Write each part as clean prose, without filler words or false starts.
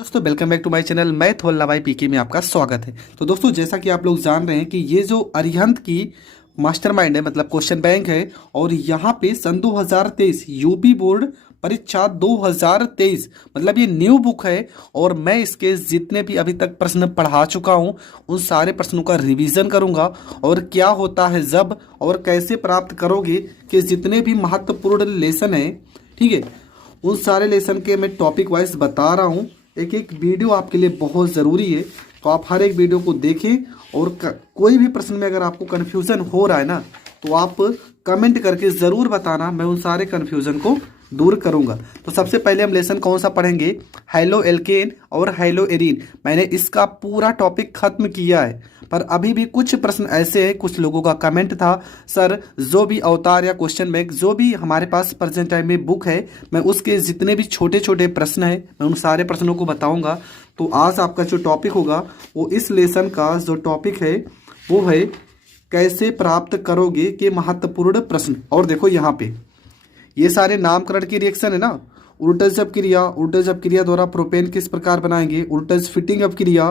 दोस्तों welcome back to my channel. मैं थोल्ला भाई पीके में आपका स्वागत है। तो दोस्तों जैसा कि आप लोग जान रहे हैं कि ये जो अरिहंत की मास्टरमाइंड है मतलब क्वेश्चन बैंक है, और यहाँ पे सन 2023 यूपी बोर्ड परीक्षा 2023 मतलब ये न्यू बुक है। और मैं इसके जितने भी अभी तक प्रश्न पढ़ा चुका हूँ उन सारे प्रश्नों का रिवीजन करूँगा, और क्या होता है जब और कैसे प्राप्त करोगे कि जितने भी महत्वपूर्ण लेसन है, ठीक है, उन सारे लेसन के मैं टॉपिक वाइज बता रहा हूँ। एक एक वीडियो आपके लिए बहुत ज़रूरी है, तो आप हर एक वीडियो को देखें। और कोई भी प्रश्न में अगर आपको कन्फ्यूज़न हो रहा है ना, तो आप कमेंट करके ज़रूर बताना, मैं उन सारे कन्फ्यूज़न को दूर करूंगा। तो सबसे पहले हम लेसन कौन सा पढ़ेंगे, हाइलो एल्केन और हाइलो एरीन। मैंने इसका पूरा टॉपिक खत्म किया है, पर अभी भी कुछ प्रश्न ऐसे हैं। कुछ लोगों का कमेंट था, सर जो भी अवतार या क्वेश्चन बैंक जो भी हमारे पास प्रेजेंट टाइम में बुक है, मैं उसके जितने भी छोटे छोटे प्रश्न हैं मैं उन सारे प्रश्नों को बताऊंगा। तो आज आपका जो टॉपिक होगा वो इस लेसन का जो टॉपिक है वो है कैसे प्राप्त करोगे के महत्वपूर्ण प्रश्न। और देखो यहाँ पे ये सारे नामकरण की रिएक्शन है ना। उल्टज अपक्रिया द्वारा प्रोपेन किस प्रकार बनाएंगे, उल्टज फिटिंग अपक्रिया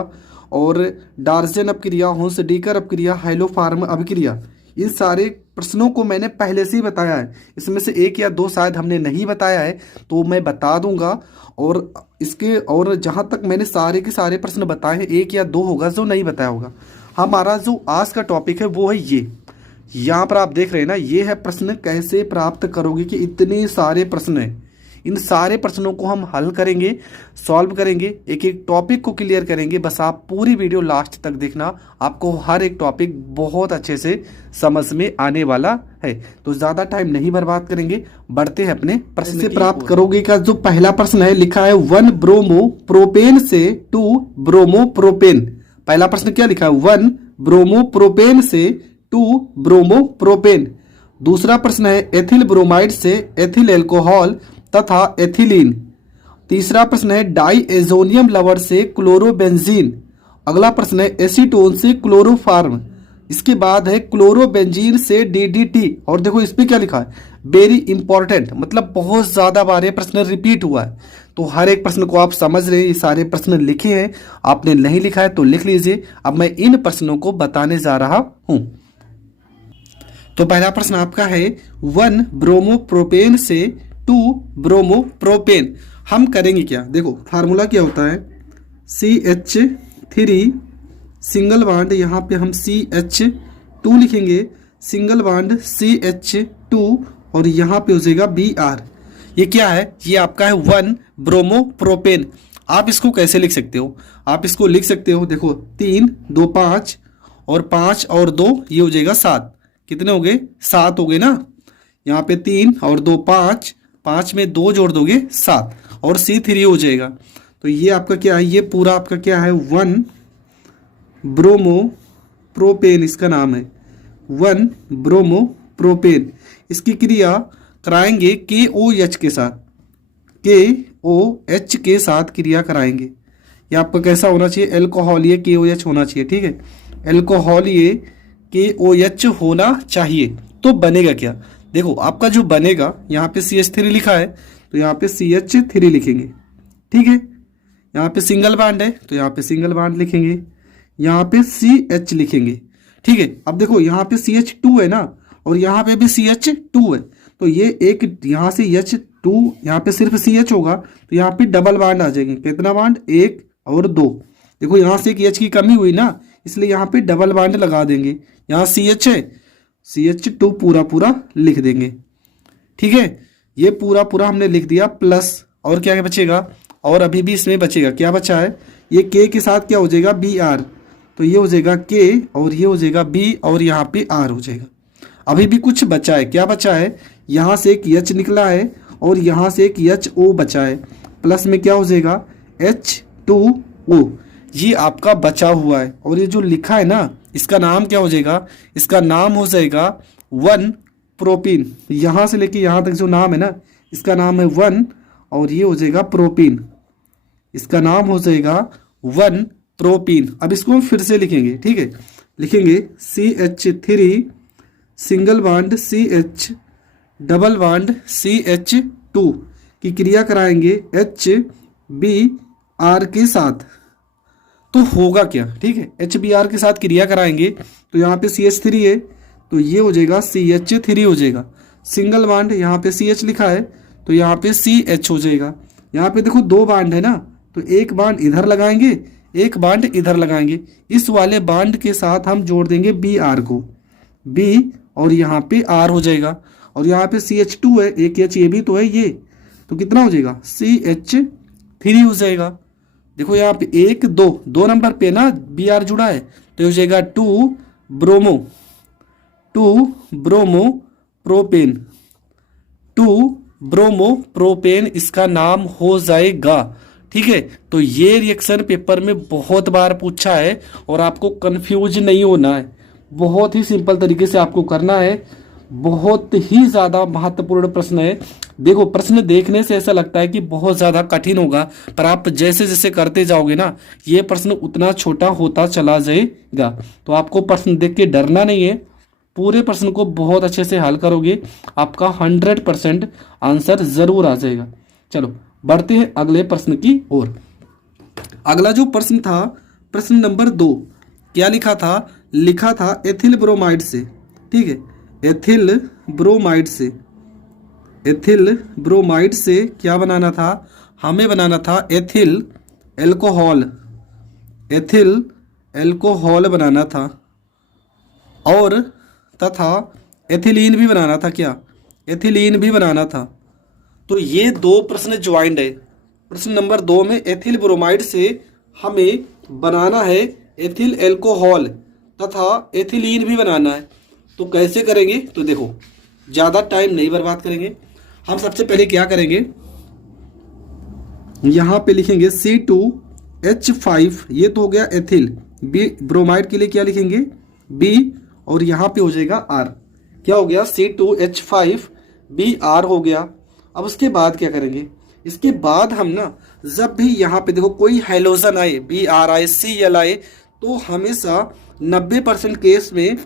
और डार्जन अपक्रिया, होंस डीकर अपक्रिया, हाइलोफार्म अपक्रिया, इन सारे प्रश्नों को मैंने पहले से ही बताया है। इसमें से एक या दो शायद हमने नहीं बताया है, तो मैं बता दूंगा। और इसके और जहाँ तक मैंने सारे के सारे प्रश्न बताए हैं, एक या दो होगा जो नहीं बताया होगा। हमारा जो आज का टॉपिक है वो है ये, यहाँ पर आप देख रहे हैं ना, ये है प्रश्न कैसे प्राप्त करोगे कि इतने सारे प्रश्न हैं। इन सारे प्रश्नों को हम हल करेंगे, सॉल्व करेंगे, एक एक टॉपिक को क्लियर करेंगे। बस आप पूरी वीडियो लास्ट तक देखना, आपको हर एक टॉपिक बहुत अच्छे से समझ में आने वाला है। तो ज़्यादा टाइम नहीं बर्बाद करेंगे, बढ़ते हैं अपने प्रश्न से प्राप्त करोगे का जो पहला प्रश्न है, लिखा है 1 ब्रोमो प्रोपेन से 2 ब्रोमो प्रोपेन। पहला प्रश्न क्या लिखा है, 1 ब्रोमो प्रोपेन से 2 ब्रोमो प्रोपेन। दूसरा प्रश्न है एथिल ब्रोमाइड से एथिल एल्कोहल तथा एथिलीन। तीसरा प्रश्न है डाई एजोनियम लवर से क्लोरोबेंजीन। अगला प्रश्न है एसीटोन से क्लोरोफार्म। इसके बाद है क्लोरोबेंजीन से डीडीटी। और देखो इस पे क्या लिखा है, वेरी इंपॉर्टेंट, मतलब बहुत ज्यादा बार ये प्रश्न रिपीट हुआ है। तो हर एक प्रश्न को आप समझ रहे हैं, ये सारे प्रश्न लिखे हैं। आपने नहीं लिखा है तो लिख लीजिए। अब मैं इन प्रश्नों को बताने जा रहा हूं। तो पहला प्रश्न आपका है 1 ब्रोमो प्रोपेन से 2 ब्रोमो प्रोपेन। हम करेंगे क्या, देखो फार्मूला क्या होता है, CH3 सिंगल बॉन्ड, यहाँ पे हम CH2 लिखेंगे, सिंगल बॉन्ड CH2, और यहाँ पे हो जाएगा Br। ये क्या है, ये आपका है 1 ब्रोमो प्रोपेन। आप इसको कैसे लिख सकते हो, आप इसको लिख सकते हो, देखो 3 2 5 और 5 और 2 ये हो जाएगा 7। कितने हो गए, 7 हो गए ना। यहाँ पे 3 और 2 5, 5 में 2 जोड़ दोगे 7, और C3 हो जाएगा। तो ये आपका क्या है, ये पूरा आपका क्या है 1 ब्रोमो प्रोपेन, इसका नाम है 1 ब्रोमो प्रोपेन। इसकी क्रिया कराएंगे KOH के साथ, KOH के साथ क्रिया कराएंगे। ये आपका कैसा होना चाहिए, एल्कोहल, ये KOH होना चाहिए, ठीक है, एल्कोहल ये KOH होना चाहिए। तो बनेगा क्या, देखो आपका जो बनेगा, यहाँ पे CH3 लिखा है तो यहाँ पे CH3 लिखेंगे, ठीक है। यहाँ पे सिंगल बॉन्ड है तो यहाँ पे सिंगल बॉन्ड लिखेंगे, यहाँ पे CH लिखेंगे, ठीक है। अब देखो यहाँ पे CH2 है ना, और यहाँ पे भी CH2 है, तो ये एक यहाँ से H2, यहाँ पे सिर्फ CH होगा, तो यहाँ पे डबल बॉन्ड आ जाएंगे। कितना बॉन्ड, 1 और 2। देखो यहाँ से एक H की कमी हुई ना, इसलिए यहाँ पे डबल बॉन्ड लगा देंगे। यहाँ CH है, CH2 पूरा पूरा लिख देंगे, ठीक है। ये पूरा पूरा हमने लिख दिया, प्लस और क्या बचेगा, और अभी भी इसमें बचेगा, क्या बचा है, ये K के साथ क्या हो जाएगा, Br। तो ये हो जाएगा K और ये हो जाएगा B और यहाँ पे R हो जाएगा। अभी भी कुछ बचा है, क्या बचा है, यहाँ से एक H निकला है और यहाँ से एक HO बचा है, प्लस में क्या हो जाएगा H2O। ये आपका बचा हुआ है। और ये जो लिखा है ना, इसका नाम क्या हो जाएगा, इसका नाम हो जाएगा 1 प्रोपीन। यहाँ से लेके यहाँ तक जो नाम है ना, इसका नाम है 1 और ये हो जाएगा प्रोपीन, इसका नाम हो जाएगा 1 प्रोपीन। अब इसको हम फिर से लिखेंगे, ठीक है, लिखेंगे CH3 single bond CH double bond CH2 की क्रिया कराएंगे HB आर के साथ, तो होगा क्या, ठीक है, HBr के साथ क्रिया कराएंगे तो यहाँ पे CH3 है तो ये हो जाएगा CH3 हो जाएगा। सिंगल बॉन्ड, यहाँ पे CH लिखा है तो यहाँ पे CH हो जाएगा। यहाँ पे देखो दो बॉन्ड है ना, तो एक बॉन्ड इधर लगाएंगे, एक बॉन्ड इधर लगाएंगे। इस वाले बॉन्ड के साथ हम जोड़ देंगे Br को, B और यहाँ पे R हो जाएगा। और यहाँ पे CH2 है, एक H ये भी तो है ये, तो कितना हो जाएगा CH3 हो जाएगा। देखो यहाँ पे एक दो नंबर पे ना Br जुड़ा है तो हो जाएगा 2 ब्रोमो प्रोपेन, 2 ब्रोमो प्रोपेन इसका नाम हो जाएगा। ठीक है, तो ये रिएक्शन पेपर में बहुत बार पूछा है और आपको कंफ्यूज नहीं होना है। बहुत ही सिंपल तरीके से आपको करना है, बहुत ही ज़्यादा महत्वपूर्ण प्रश्न है। देखो प्रश्न देखने से ऐसा लगता है कि बहुत ज़्यादा कठिन होगा, पर आप जैसे जैसे करते जाओगे ना ये प्रश्न उतना छोटा होता चला जाएगा। तो आपको प्रश्न देख के डरना नहीं है, पूरे प्रश्न को बहुत अच्छे से हल करोगे, आपका 100% आंसर ज़रूर आ जाएगा। चलो बढ़ते हैं अगले प्रश्न की ओर। अगला जो प्रश्न था, प्रश्न नंबर 2, क्या लिखा था एथिल ब्रोमाइड से, ठीक है, एथिल ब्रोमाइड से क्या बनाना था, हमें बनाना था एथिल एल्कोहल बनाना था और तथा एथिलीन भी बनाना था। क्या, एथिलीन भी बनाना था। तो ये दो प्रश्न ज्वाइंट है। प्रश्न नंबर 2 में एथिल ब्रोमाइड से हमें बनाना है एथिल एल्कोहल तथा एथिलीन भी बनाना है। तो कैसे करेंगे, तो देखो ज़्यादा टाइम नहीं बर्बाद करेंगे। हम सबसे पहले क्या करेंगे, यहाँ पे लिखेंगे C2H5, ये तो हो गया एथिल, बी ब्रोमाइड के लिए क्या लिखेंगे B और यहाँ पे हो जाएगा R। क्या हो गया C2H5Br हो गया। अब उसके बाद क्या करेंगे, इसके बाद हम ना जब भी यहाँ पे देखो कोई हाइड्रोजन आए Br Cl आए तो हमेशा 90% केस में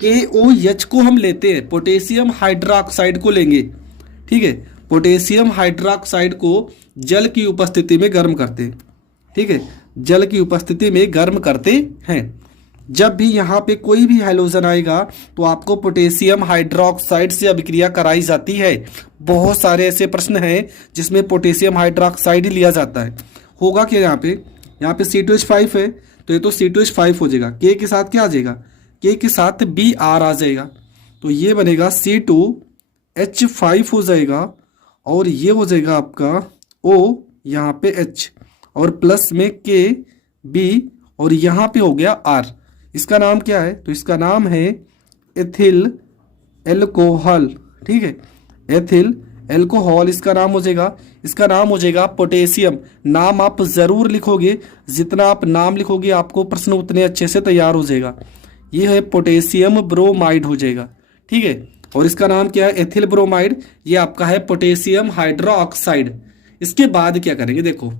KOH को हम लेते हैं, पोटेशियम हाइड्रोक्साइड को लेंगे। ठीक है, पोटेशियम हाइड्रोक्साइड को जल की उपस्थिति में गर्म करते हैं। ठीक है, जल की उपस्थिति में गर्म करते हैं। जब भी यहाँ पे कोई भी हाइड्रोजन आएगा तो आपको पोटेशियम हाइड्रोक्साइड से अभिक्रिया कराई जाती है। बहुत सारे ऐसे प्रश्न हैं जिसमें पोटेशियम हाइड्रोक्साइड लिया जाता है। होगा क्या, यहाँ पे C2H5 है तो ये तो C2H5 हो जाएगा, K के साथ क्या आ जाएगा, K के साथ Br आ जाएगा तो ये बनेगा C2H5 हो जाएगा और ये हो जाएगा आपका O, यहाँ पे H और प्लस में K B और यहाँ पे हो गया R। इसका नाम क्या है, तो इसका नाम है एथिल एल्कोहल। ठीक है, एथिल एल्कोहल इसका नाम हो जाएगा। इसका नाम हो जाएगा पोटेशियम। नाम आप ज़रूर लिखोगे, जितना आप नाम लिखोगे आपको प्रश्न उतने अच्छे से तैयार हो जाएगा। ये है पोटेशियम ब्रोमाइड हो जाएगा। ठीक है, और इसका नाम क्या है, एथिल ब्रोमाइड। ये आपका है पोटेशियम हाइड्रोक्साइड। इसके बाद क्या करेंगे, देखो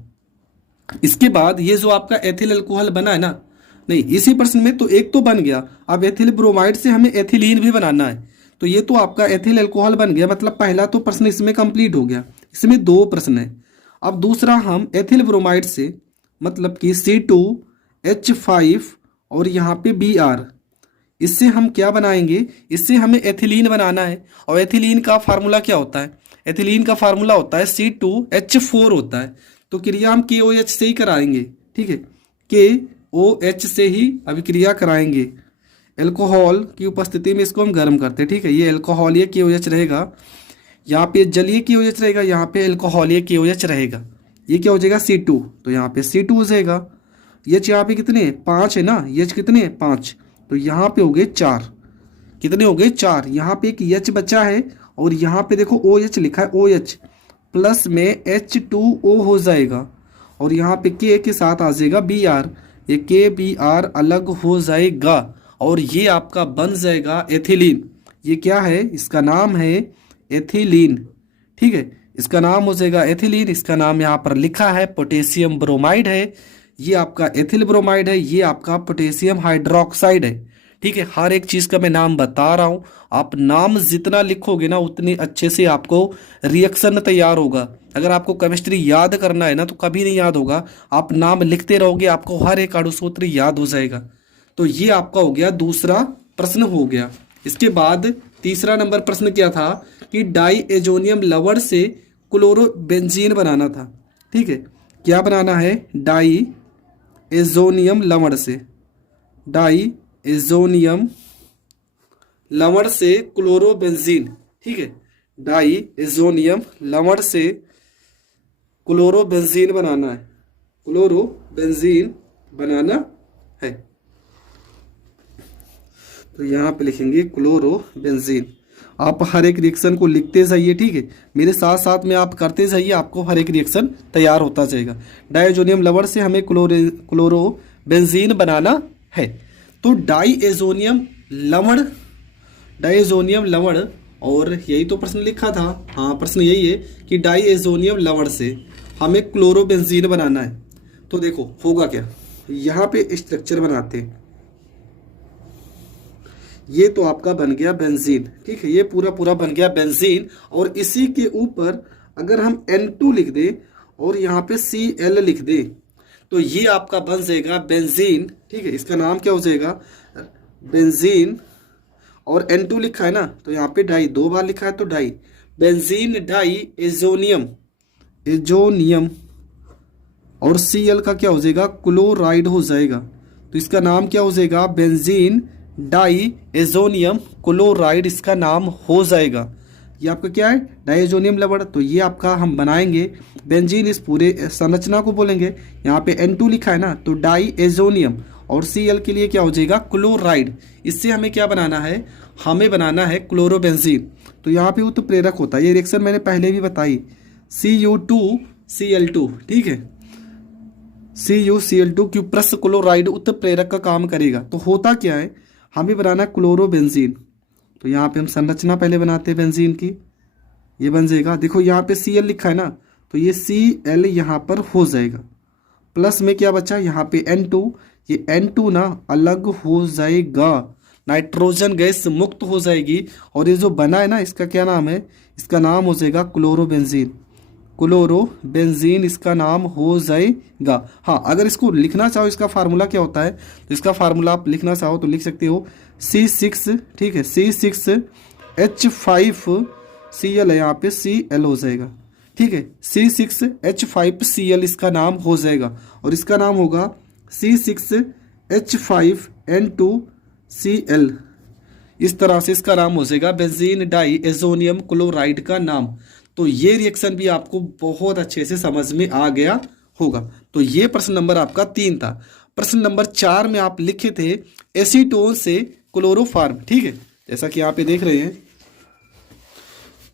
इसके बाद ये जो आपका एथिल अल्कोहल बना है ना, नहीं इसी प्रश्न में तो एक तो बन गया, अब एथिल ब्रोमाइड से हमें एथिलीन भी बनाना है। तो ये तो आपका एथिल अल्कोहल बन गया, मतलब पहला तो प्रश्न इसमें कंप्लीट हो गया। इसमें 2 प्रश्न है। अब दूसरा हम एथिल ब्रोमाइड से मतलब कि C2H5 और यहाँ पे Br, इससे हम क्या बनाएंगे, इससे हमें एथिलीन बनाना है। और एथिलीन का फार्मूला क्या होता है, एथिलीन का फार्मूला होता है C2H4 होता है। तो क्रिया हम KOH से ही कराएंगे। ठीक है, KOH से ही अभिक्रिया कराएंगे। एल्कोहल की उपस्थिति में इसको हम गर्म करते हैं। ठीक है, ये एल्कोहल ये KOH रहेगा, यहाँ पे जलीय KOH रहेगा, यहाँ पे एल्कोहल ये KOH रहेगा। ये क्या हो जाएगा C2, तो यहाँ पे C2 हो जाएगा। H यहाँ पे कितने 5 है ना, H कितने 5, तो यहाँ पे हो गए 4। कितने हो गए 4। यहाँ पे एक H बचा है और यहाँ पे देखो OH लिखा है, OH प्लस में H2O हो जाएगा और यहाँ पे K के साथ आ जाएगा Br, ये KBr अलग हो जाएगा और ये आपका बन जाएगा एथिलीन। ये क्या है, इसका नाम है एथिलीन। ठीक है, इसका नाम हो जाएगा एथिलीन। इसका नाम यहाँ पर लिखा है पोटेशियम ब्रोमाइड है, ये आपका एथिल ब्रोमाइड है, ये आपका पोटेशियम हाइड्रोक्साइड है। ठीक है, हर एक चीज़ का मैं नाम बता रहा हूँ, आप नाम जितना लिखोगे ना उतनी अच्छे से आपको रिएक्शन तैयार होगा। अगर आपको केमिस्ट्री याद करना है ना तो कभी नहीं याद होगा, आप नाम लिखते रहोगे आपको हर एक अणुसूत्र याद हो जाएगा। तो ये आपका हो गया दूसरा प्रश्न हो गया। इसके बाद तीसरा नंबर प्रश्न क्या था कि डाई एजोनियम लवण से क्लोरोबेंजीन बनाना था। ठीक है, क्या बनाना है? डाई एजोनियम लवण से, डाई एजोनियम लवण से क्लोरोबेंजीन। ठीक है, डाई एजोनियम लवण से क्लोरोबेंजीन बनाना है, क्लोरोबेंजीन बनाना है। तो यहाँ पे लिखेंगे क्लोरोबेंजीन। आप हर एक रिएक्शन को लिखते जाइए। ठीक है, मेरे साथ साथ में आप करते जाइए, आपको हर एक रिएक्शन तैयार होता जाएगा। डाइएजोनियम लवण से हमें क्लोरोबेंजीन बनाना है। तो डाइएजोनियम लवण और यही तो प्रश्न लिखा था। हाँ, प्रश्न यही है कि डाइएजोनियम लवण से हमें क्लोरोबेंजीन बनाना है। तो देखो होगा क्या, यहाँ पे स्ट्रक्चर बनाते हैं। ये तो आपका बन गया बेंजीन। ठीक है, ये पूरा बन गया बेंजीन। और इसी के ऊपर अगर हम N2 लिख दें और यहाँ पे Cl लिख दें तो ये आपका बन जाएगा बेंजीन। ठीक है, इसका नाम क्या हो जाएगा? बेंजीन। और N2 लिखा है ना तो यहाँ पे डाई, 2 बार लिखा है तो डाई, बेंजीन डाई एजोनियम और Cl का क्या हो जाएगा? क्लोराइड हो जाएगा। तो इसका नाम क्या हो जाएगा? बेंजीन डाई एजोनियम क्लोराइड इसका नाम हो जाएगा। ये आपका क्या है? डाइएजोनियम लवण। तो ये आपका हम बनाएंगे बेंजीन, इस पूरे संरचना को बोलेंगे। यहाँ पे N2 लिखा है ना तो डाई एजोनियम और Cl के लिए क्या हो जाएगा? क्लोराइड। इससे हमें क्या बनाना है? हमें बनाना है क्लोरोबेंजीन। तो यहाँ पे उत्प्रेरक होता है, ये रिएक्शन मैंने पहले भी बताई, CU2Cl2। ठीक है, CuCl2 क्यूप्रस क्लोराइड उत्प्रेरक का काम करेगा। तो होता क्या है? हमें बनाना क्लोरोबेंजीन। तो यहाँ पे हम संरचना पहले बनाते हैं बेंजीन की, ये बन जाएगा। देखो यहाँ पे Cl लिखा है ना तो ये Cl यहाँ पर हो जाएगा। प्लस में क्या बचा? यहाँ पे N2, ये N2 ना अलग हो जाएगा, नाइट्रोजन गैस मुक्त हो जाएगी। और ये जो बना है ना इसका क्या नाम है? इसका नाम हो जाएगा क्लोरोबेंजीन। क्लोरोबेंजीन इसका नाम हो जाएगा। हाँ, अगर इसको लिखना चाहो इसका फार्मूला क्या होता है तो इसका फार्मूला आप लिखना चाहो तो लिख सकते हो C6। ठीक है, C6H5Cl है, यहाँ पे Cl हो जाएगा। ठीक है, C6H5Cl इसका नाम हो जाएगा। और इसका नाम होगा C6H5N2Cl। इस तरह से इसका नाम हो जाएगा बेंजीन डाई एजोनियम क्लोराइड का नाम। तो ये रिएक्शन भी आपको बहुत अच्छे से समझ में आ गया होगा। तो ये प्रश्न नंबर आपका 3 था। प्रश्न नंबर 4 में आप लिखे थे एसीटोन से क्लोरोफार्म। ठीक है, जैसा कि यहाँ पे देख रहे हैं,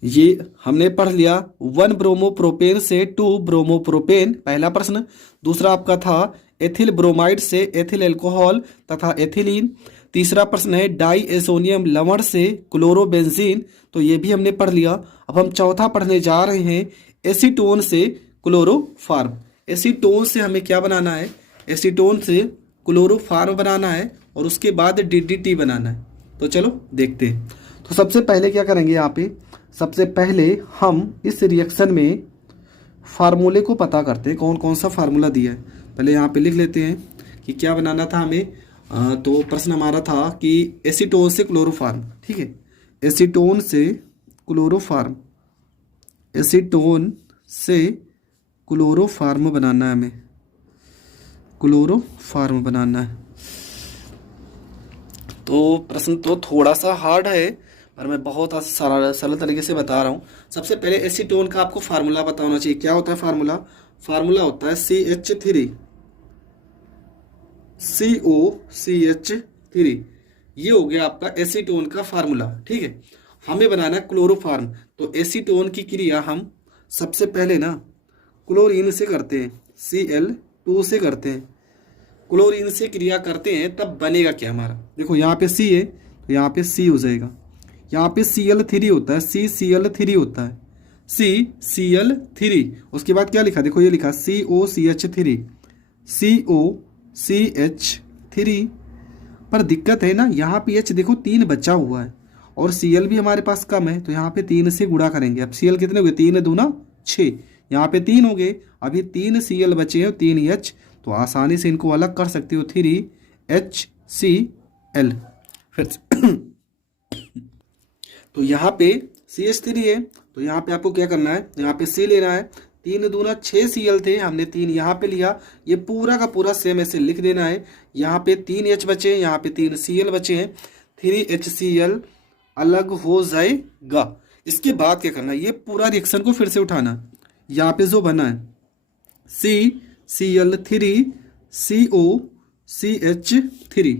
ये हमने पढ़ लिया 1 ब्रोमोप्रोपेन से 2 ब्रोमोप्रोपेन, पहला प्रश्न। दूसरा आपका था एथिल ब्रोमाइड से एथिल एल्कोहल तथा एथिलीन। तीसरा प्रश्न है डाई एजोनियम लवण से क्लोरोबेंजीन, तो ये भी हमने पढ़ लिया। अब हम चौथा पढ़ने जा रहे हैं एसीटोन से क्लोरोफार्म। एसीटोन से हमें क्या बनाना है? एसीटोन से क्लोरोफार्म बनाना है और उसके बाद DDT बनाना है। तो चलो देखते हैं। तो सबसे पहले क्या करेंगे? यहाँ पे सबसे पहले हम इस रिएक्शन में फार्मूले को पता करते हैं, कौन कौन सा फार्मूला दिया है। पहले यहाँ पे लिख लेते हैं कि क्या बनाना था हमें। तो प्रश्न हमारा था कि एसीटोन से क्लोरोफार्म। ठीक है, एसीटोन से क्लोरोफार्म, एसीटोन से क्लोरोफार्म बनाना है हमें, क्लोरोफार्म बनाना है। तो प्रश्न तो थोड़ा सा हार्ड है पर मैं बहुत सरल तरीके से बता रहा हूँ। सबसे पहले एसीटोन का आपको फार्मूला पता होना चाहिए। क्या होता है फार्मूला? फार्मूला होता है CH3 COCH3। ये हो गया आपका एसीटोन का फार्मूला। ठीक है, हमें बनाना है क्लोरोफार्म। तो एसीटोन की क्रिया हम सबसे पहले ना क्लोरीन से करते हैं, Cl2 से करते हैं, क्लोरीन से क्रिया करते हैं, तब बनेगा क्या हमारा? देखो यहाँ पे C है तो यहाँ पे C हो जाएगा। यहाँ पे Cl3 होता है, CCl3 होता है, CCl3। उसके बाद क्या लिखा? देखो ये लिखा COCH3, COCH3। पर दिक्कत है ना, यहाँ पे H देखो 3 बचा हुआ है और Cl भी हमारे पास कम है, तो यहाँ पे 3 से गुणा करेंगे। अब Cl कितने हो गए? 3 दूना 6, यहाँ पे 3 हो गए, अभी 3 Cl बचे हैं, 3 H, तो आसानी से इनको अलग कर सकते हो, 3HCl। फिर से तो यहाँ पे CH3 है, तो यहाँ पे आपको क्या करना है, यहाँ पे C लेना है, 3 दूना 6 Cl थे, हमने 3 यहाँ पे लिया, ये पूरा का पूरा सेम ऐसे लिख देना है। यहाँ पे 3 H बचे हैं, यहाँ पे 3 Cl बचे हैं, 3HCl अलग हो जाएगा। इसके बाद क्या करना है, ये पूरा रिएक्शन को फिर से उठाना, यहाँ पे जो बना है CCl3COCH3,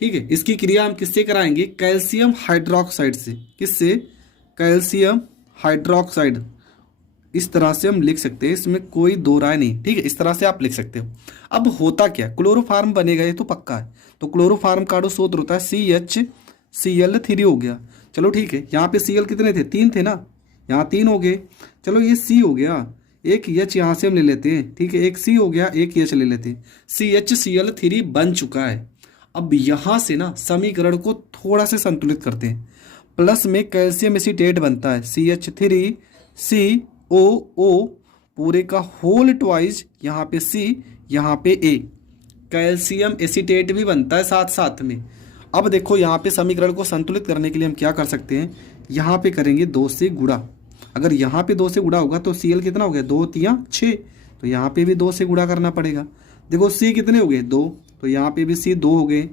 ठीक है। इसकी क्रिया हम किससे कराएंगे, कैल्शियम हाइड्रोक्साइड से। किससे, कैल्शियम हाइड्रोक्साइड। इस तरह से हम लिख सकते हैं, इसमें कोई दो राय नहीं, ठीक है, इस तरह से आप लिख सकते हो। अब होता क्या, क्लोरोफार्म बनेगा, ये तो पक्का है। तो क्लोरोफार्म का सूत्र होता है CHCl3 हो गया। चलो ठीक है, यहाँ पे Cl कितने थे, 3 थे ना, यहाँ 3 हो गए। चलो ये C हो गया, एक H यहाँ से हम ले लेते हैं, ठीक है, एक C हो गया, एक H ले लेते हैं, CHCl3 बन चुका है। अब यहाँ से ना समीकरण को थोड़ा से संतुलित करते हैं, प्लस में कैल्शियम एसीटेट बनता है CH3COO पूरे का होल ट्वाइस, यहाँ पे C यहाँ पे A, कैल्शियम एसीटेट भी बनता है साथ साथ में। अब देखो यहाँ पे समीकरण को संतुलित करने के लिए हम क्या कर सकते हैं, यहाँ पे करेंगे 2 से गुणा। अगर यहाँ पे 2 से गुणा होगा तो Cl कितना हो गया, 2 तिया 6, तो यहाँ पे भी 2 से गुणा करना पड़ेगा। देखो C कितने हो गए, 2, तो यहाँ पे भी C 2 हो गए।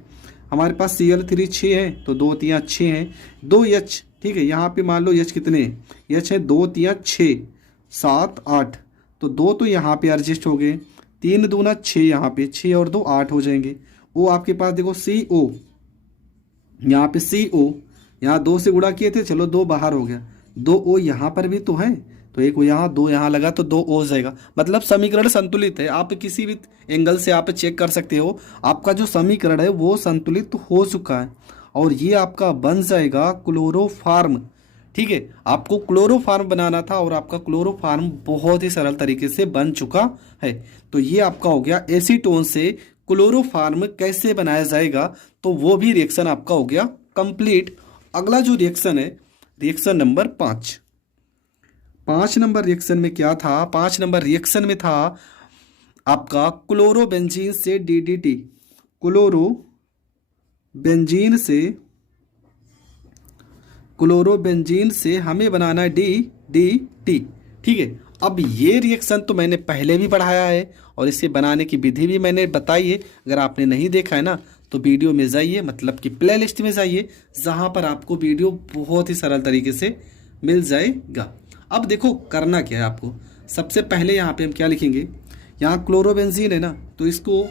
हमारे पास Cl3 6 है, तो 2 तिया 6 है, 2 H, ठीक है, यहाँ पे मान लो H कितने, H है 2 तिया 6 7 8, तो 2 तो यहाँ पे एडजस्ट हो गए, 3 दूना 6, यहाँ पे 6 और 2 8 हो जाएंगे। वो आपके पास देखो CO, यहाँ पे CO, यहाँ 2 से गुणा किए थे, चलो 2 बाहर हो गया, 2 O यहाँ पर भी तो है, तो एक यहाँ 2 यहाँ लगा तो 2 हो जाएगा। मतलब समीकरण संतुलित है, आप किसी भी एंगल से आप चेक कर सकते हो, आपका जो समीकरण है वो संतुलित हो चुका है और ये आपका बन जाएगा क्लोरोफार्म। ठीक है, आपको क्लोरोफार्म बनाना था और आपका क्लोरोफार्म बहुत ही सरल तरीके से बन चुका है। तो ये आपका हो गया एसीटोन से क्लोरोफार्म कैसे बनाया जाएगा, तो वो भी रिएक्शन आपका हो गया कंप्लीट। अगला जो रिएक्शन है, रिएक्शन नंबर 5 नंबर रिएक्शन में क्या था, 5 नंबर रिएक्शन में था आपका क्लोरोबेंजीन से DDT, क्लोरोबेंजीन से हमें बनाना है DDT। ठीक है, अब ये रिएक्शन तो मैंने पहले भी पढ़ाया है और इसे बनाने की विधि भी मैंने बताई है। अगर आपने नहीं देखा है ना तो वीडियो में जाइए, मतलब कि प्लेलिस्ट में जाइए, जहाँ पर आपको वीडियो बहुत ही सरल तरीके से मिल जाएगा। अब देखो करना क्या है आपको, सबसे पहले यहाँ पे हम क्या लिखेंगे, यहाँ क्लोरोबेंजीन है ना, तो इसको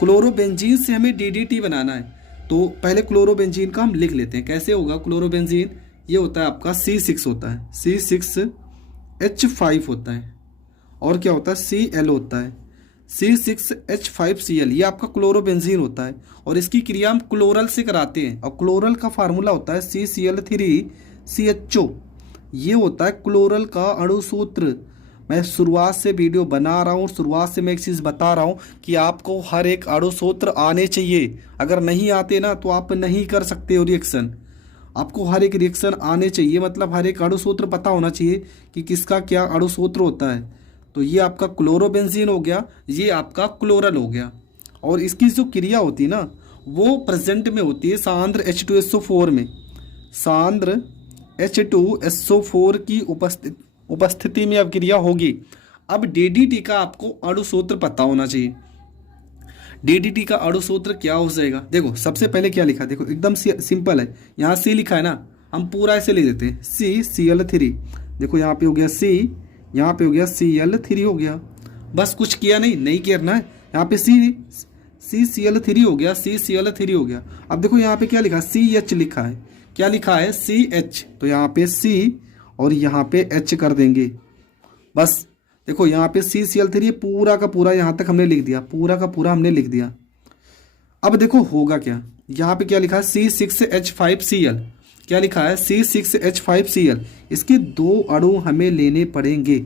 क्लोरोबेंजीन से हमें DDT बनाना है। तो पहले क्लोरोबेंजीन का हम लिख लेते हैं, कैसे होगा क्लोरोबेंजीन, ये होता है आपका C6 होता है, C6H5 होता है, और क्या होता है Cl होता है, C6H5Cl, ये आपका क्लोरोबेंजीन होता है और इसकी क्रिया हम क्लोरल से कराते हैं और क्लोरल का फार्मूला होता है CCl3CHO। ये होता है क्लोरल का अणुसूत्र। मैं शुरुआत से वीडियो बना रहा हूँ, शुरुआत से मैं एक चीज़ बता रहा हूँ कि आपको हर एक अणुसूत्र आने चाहिए। अगर नहीं आते ना तो आप नहीं कर सकते हो रिएक्शन। आपको हर एक रिएक्शन आने चाहिए, मतलब हर एक अणुसूत्र पता होना चाहिए कि किसका क्या अणुसूत्र होता है। तो ये आपका क्लोरोबेंजीन हो गया, ये आपका क्लोरल हो गया। और इसकी जो क्रिया होती है ना वो प्रेजेंट में होती है सांद्र H2SO4 में, सांद्र H2SO4 की उपस्थिति में अब क्रिया होगी। अब DDT का आपको अणुसूत्र पता होना चाहिए। DDT का अणुसूत्र क्या हो जाएगा, देखो सबसे पहले क्या लिखा, देखो एकदम सिंपल है, यहाँ C लिखा है ना, हम पूरा ऐसे लिख देते हैं CCl3। देखो यहाँ पे हो गया C, यहाँ पे हो गया Cl3 हो गया, बस कुछ किया नहीं करना है। यहाँ पे CCl3 हो गया, CCl3 हो गया। अब देखो यहाँ पे क्या लिखा, CH लिखा है, क्या लिखा है CH, तो यहाँ पे C और यहाँ पे H कर देंगे। बस देखो यहाँ पे CCl3 पूरा का पूरा यहाँ तक हमने लिख दिया, पूरा का पूरा हमने लिख दिया। अब देखो होगा क्या, यहाँ पे क्या लिखा है C6H5Cl, क्या लिखा है C6H5Cl, इसके 2 अणु हमें लेने पड़ेंगे।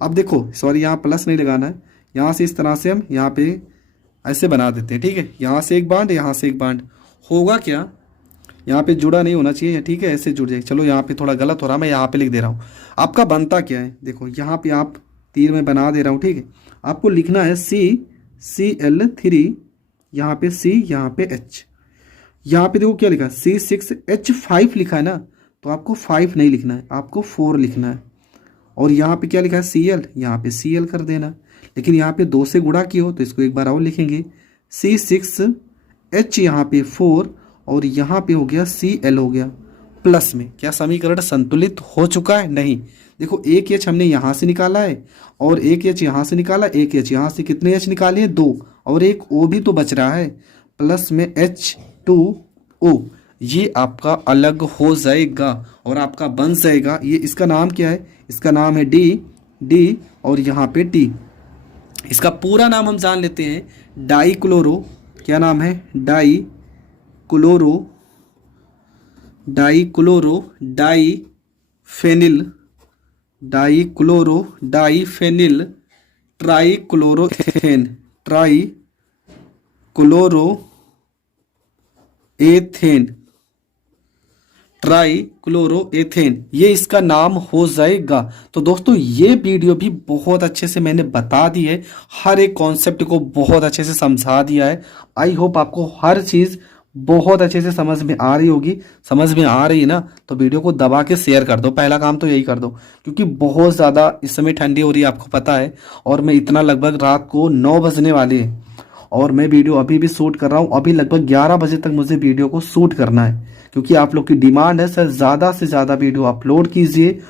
अब देखो सॉरी यहाँ प्लस नहीं लगाना है, यहाँ से इस तरह से हम यहाँ पे ऐसे बना देते हैं। ठीक है, यहाँ से एक बांड, यहाँ से एक बांड, होगा क्या, यहाँ पे जुड़ा नहीं होना चाहिए, ठीक है, ऐसे जुड़ जाएगा। चलो यहाँ पे थोड़ा गलत हो रहा, मैं यहाँ पे लिख दे रहा हूँ। आपका बनता क्या है, देखो यहाँ पे आप तीर मैं बना दे रहा हूँ, ठीक है। आपको लिखना है CCl3, यहाँ पे C, यहाँ पे H। यहाँ पे देखो क्या लिखा है, C6H5 लिखा है ना, तो आपको 5 नहीं लिखना है, आपको 4 लिखना है। और यहाँ पे क्या लिखा है Cl, यहाँ पे Cl कर देना। लेकिन यहाँ पे 2 से गुणा किए हो तो इसको एक बार और लिखेंगे, C6H यहाँ पे 4 और यहाँ पे हो गया Cl हो गया प्लस में। क्या समीकरण संतुलित हो चुका है? नहीं। देखो एक एच हमने यहाँ से निकाला है और एक एच यहाँ से निकाला, एक एच यहाँ से, कितने एच निकाले हैं? 2, और एक O भी तो बच रहा है, प्लस में H2O। ये आपका अलग हो जाएगा और आपका बन जाएगा ये। इसका नाम क्या है? इसका नाम है डी और यहाँ पे T। इसका पूरा नाम हम जान लेते हैं, डाइक्लोरो, क्या नाम है? डाइक्लोरो डाइफेनिल ट्राइक्लोरोएथेन, ये इसका नाम हो जाएगा। तो दोस्तों ये वीडियो भी बहुत अच्छे से मैंने बता दी है, हर एक कॉन्सेप्ट को बहुत अच्छे से समझा दिया है। आई होप आपको हर चीज़ बहुत अच्छे से समझ में आ रही होगी। समझ में आ रही है ना, तो वीडियो को दबा के शेयर कर दो, पहला काम तो यही कर दो, क्योंकि बहुत ज़्यादा इस समय ठंडी हो रही है, आपको पता है। और मैं इतना लगभग रात को 9 बजने वाले हैं और मैं वीडियो अभी भी शूट कर रहा हूँ। अभी लगभग 11 बजे तक मुझे वीडियो को शूट करना है, क्योंकि आप लोग की डिमांड है सर ज़्यादा से ज़्यादा वीडियो अपलोड कीजिए।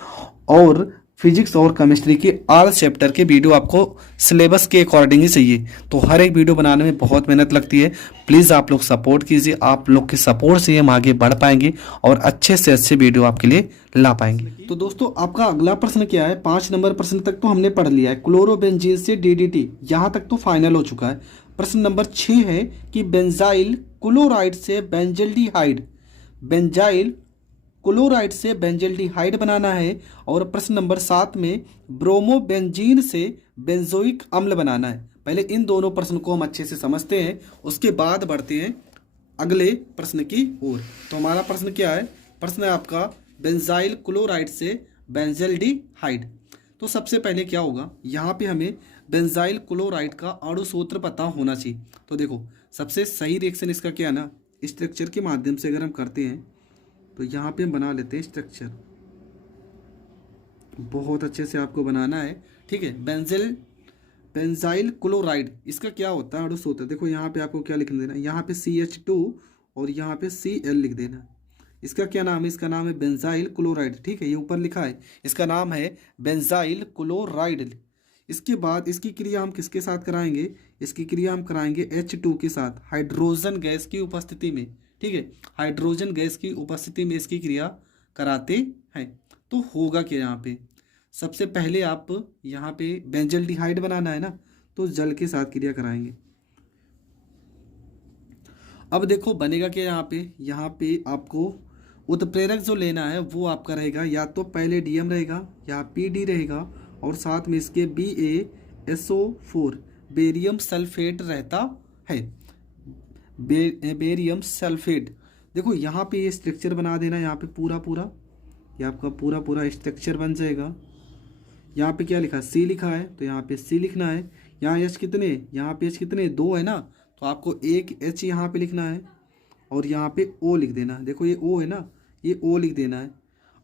और फिजिक्स और केमिस्ट्री के ऑल चैप्टर के वीडियो आपको सिलेबस के अकॉर्डिंग ही चाहिए, तो हर एक वीडियो बनाने में बहुत मेहनत लगती है। प्लीज़ आप लोग सपोर्ट कीजिए, आप लोग के सपोर्ट से हम आगे बढ़ पाएंगे और अच्छे से अच्छे वीडियो आपके लिए ला पाएंगे। तो दोस्तों आपका अगला प्रश्न क्या है? 5 नंबर प्रश्न तक तो हमने पढ़ लिया है, क्लोरोबेंजीन से DDT, यहाँ तक तो फाइनल हो चुका है। प्रश्न नंबर 6 है कि बेंजाइल क्लोराइड से बेंजल्डिहाइड बनाना है। और प्रश्न नंबर 7 में ब्रोमोबेंजीन से बेंजोइक अम्ल बनाना है। पहले इन दोनों प्रश्न को हम अच्छे से समझते हैं, उसके बाद बढ़ते हैं अगले प्रश्न की ओर। तो हमारा प्रश्न क्या है? प्रश्न है आपका बेंजाइल क्लोराइड से बेंजल्डिहाइड। तो सबसे पहले क्या होगा, यहाँ पे हमें बेंजाइल क्लोराइड का अणु सूत्र पता होना चाहिए। तो देखो सबसे सही रिएक्शन इसका क्या है ना, स्ट्रक्चर के माध्यम से अगर हम करते हैं तो यहाँ पे हम बना लेते हैं स्ट्रक्चर, बहुत अच्छे से आपको बनाना है, ठीक है। बेंजाइल क्लोराइड इसका क्या होता है? अणु सूत्र देखो, यहाँ पे आपको क्या लिख देना, यहाँ पे CH2 और यहाँ पे Cl लिख देना। इसका क्या नाम है? इसका नाम है बेंजाइल क्लोराइड, ठीक है, ये ऊपर लिखा है, इसका नाम है बेंजाइल क्लोराइड। इसके बाद इसकी क्रिया हम किसके साथ कराएंगे? इसकी क्रिया हम कराएंगे H2 के साथ, हाइड्रोजन गैस की उपस्थिति में, ठीक है। हाइड्रोजन गैस की उपस्थिति में इसकी क्रिया कराते हैं। तो होगा क्या यहाँ पे? सबसे पहले आप यहाँ पे बेंजल्डिहाइड बनाना है ना, तो जल के साथ क्रिया कराएंगे। अब देखो बनेगा क्या यहाँ पे आपको उत्प्रेरक जो लेना है वो आपका रहेगा, या तो पहले DM रहेगा या PD रहेगा, और साथ में इसके BaSO4 बेरियम सल्फेट रहता है। बेरियम सल्फेट, देखो यहाँ पे ये स्ट्रक्चर बना देना, यहाँ पे पूरा ये आपका पूरा स्ट्रक्चर बन जाएगा। यहाँ पे क्या लिखा है? C लिखा है, तो यहाँ पे C लिखना है। यहाँ H कितने? यहाँ पे H कितने? 2 है ना, तो आपको एक H यहाँ पे लिखना है और यहाँ पे O लिख देना है। देखो ये O है ना, ये O लिख देना है।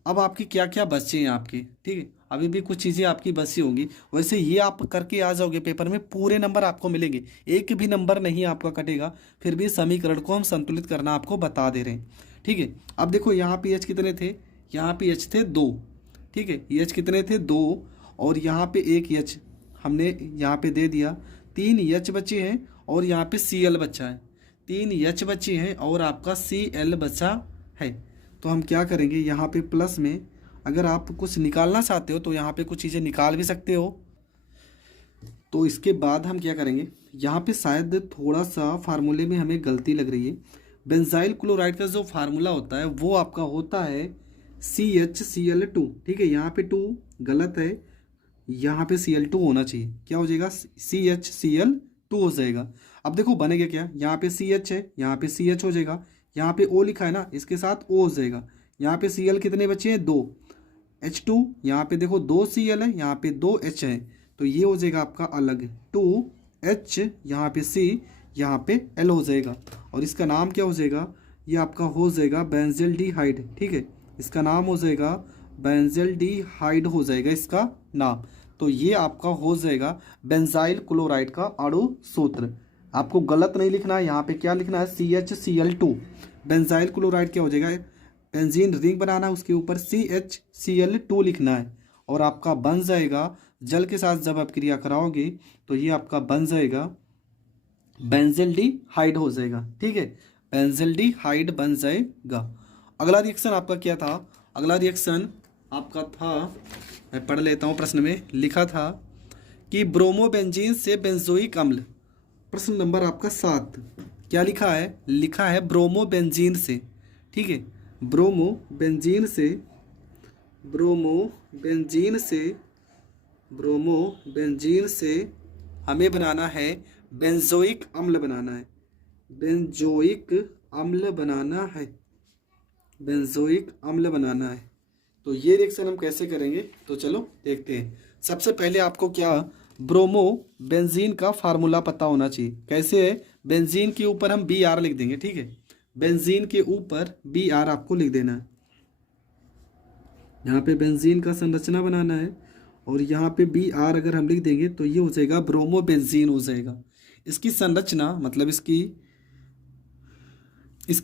अब आपकी क्या क्या बचे हैं आपके, ठीक है, अभी भी कुछ चीज़ें आपकी बची होंगी। वैसे ये आप करके आ जाओगे पेपर में, पूरे नंबर आपको मिलेंगे, एक भी नंबर नहीं आपका कटेगा। फिर भी समीकरण को हम संतुलित करना आपको बता दे रहे हैं, ठीक है। अब देखो यहाँ पे H कितने थे? यहाँ पे H थे 2, ठीक है, ये H कितने थे? 2, और यहाँ पे एक H हमने यहाँ पे दे दिया, 3 H बचे हैं और यहाँ पे Cl बचा है, 3 H बचे हैं और आपका Cl बचा है। तो हम क्या करेंगे, यहाँ पे प्लस में अगर आप कुछ निकालना चाहते हो तो यहाँ पे कुछ चीज़ें निकाल भी सकते हो। तो इसके बाद हम क्या करेंगे, यहाँ पे शायद थोड़ा सा फार्मूले में हमें गलती लग रही है। बेंजाइल क्लोराइड का जो फार्मूला होता है वो आपका होता है CHCl2, ठीक है। यहाँ पे 2 गलत है, यहाँ पे Cl2 होना चाहिए। क्या हो जाएगा? CHCl2 हो जाएगा। अब देखो बनेगा क्या, यहाँ पे CH है, यहाँ पे CH हो जाएगा, यहाँ पे O लिखा है ना, इसके साथ O हो जाएगा। यहाँ पे Cl कितने बचे हैं? 2, H2, यहाँ पे देखो 2 Cl है, यहाँ पे 2 H है, तो ये हो जाएगा आपका अलग, 2H यहाँ पे C यहाँ पे L हो जाएगा, और इसका नाम क्या हो जाएगा, ये आपका हो जाएगा बेंजल्डिहाइड। ठीक है, इसका नाम हो जाएगा बेंजल्डिहाइड हो जाएगा इसका नाम। तो ये आपका हो जाएगा बेंजाइल क्लोराइड का अणु सूत्र। आपको गलत नहीं लिखना है, यहाँ पे क्या लिखना है, CHCl2। बेंजाइल क्लोराइड क्या हो जाएगा, बेंजीन रिंग बनाना है, उसके ऊपर CHCl2 लिखना है, और आपका बन जाएगा जल के साथ जब आप क्रिया कराओगे तो ये आपका बन जाएगा बेंजल्डिहाइड हो जाएगा। ठीक है, बेंजल्डिहाइड बन जाएगा। अगला रिएक्शन आपका क्या था, अगला रिएक्शन आपका था, मैं पढ़ लेता हूँ, प्रश्न में लिखा था कि ब्रोमोबेंजीन से बेंजोइक अम्ल। प्रश्न नंबर आपका 7, क्या लिखा है, लिखा है ब्रोमोबेंजीन से। ठीक है, ब्रोमोबेंजीन से, ब्रोमोबेंजीन से, ब्रोमोबेंजीन से हमें बनाना है बेंजोइक अम्ल बनाना है, बेंजोइक अम्ल बनाना है, बेंजोइक अम्ल बनाना है। तो ये रिएक्शन हम कैसे करेंगे, तो चलो देखते हैं। सबसे पहले आपको क्या, ब्रोमो बेंजीन का फार्मूला पता होना चाहिए। कैसे है, बेंजीन के ऊपर हम Br लिख देंगे। ठीक है, बेंजीन के ऊपर Br आपको लिख देना है। यहाँ पे बेंजीन का संरचना बनाना है, और यहाँ पे Br अगर हम लिख देंगे तो ये हो जाएगा ब्रोमो बेंजीन हो जाएगा। इसकी संरचना मतलब इसकी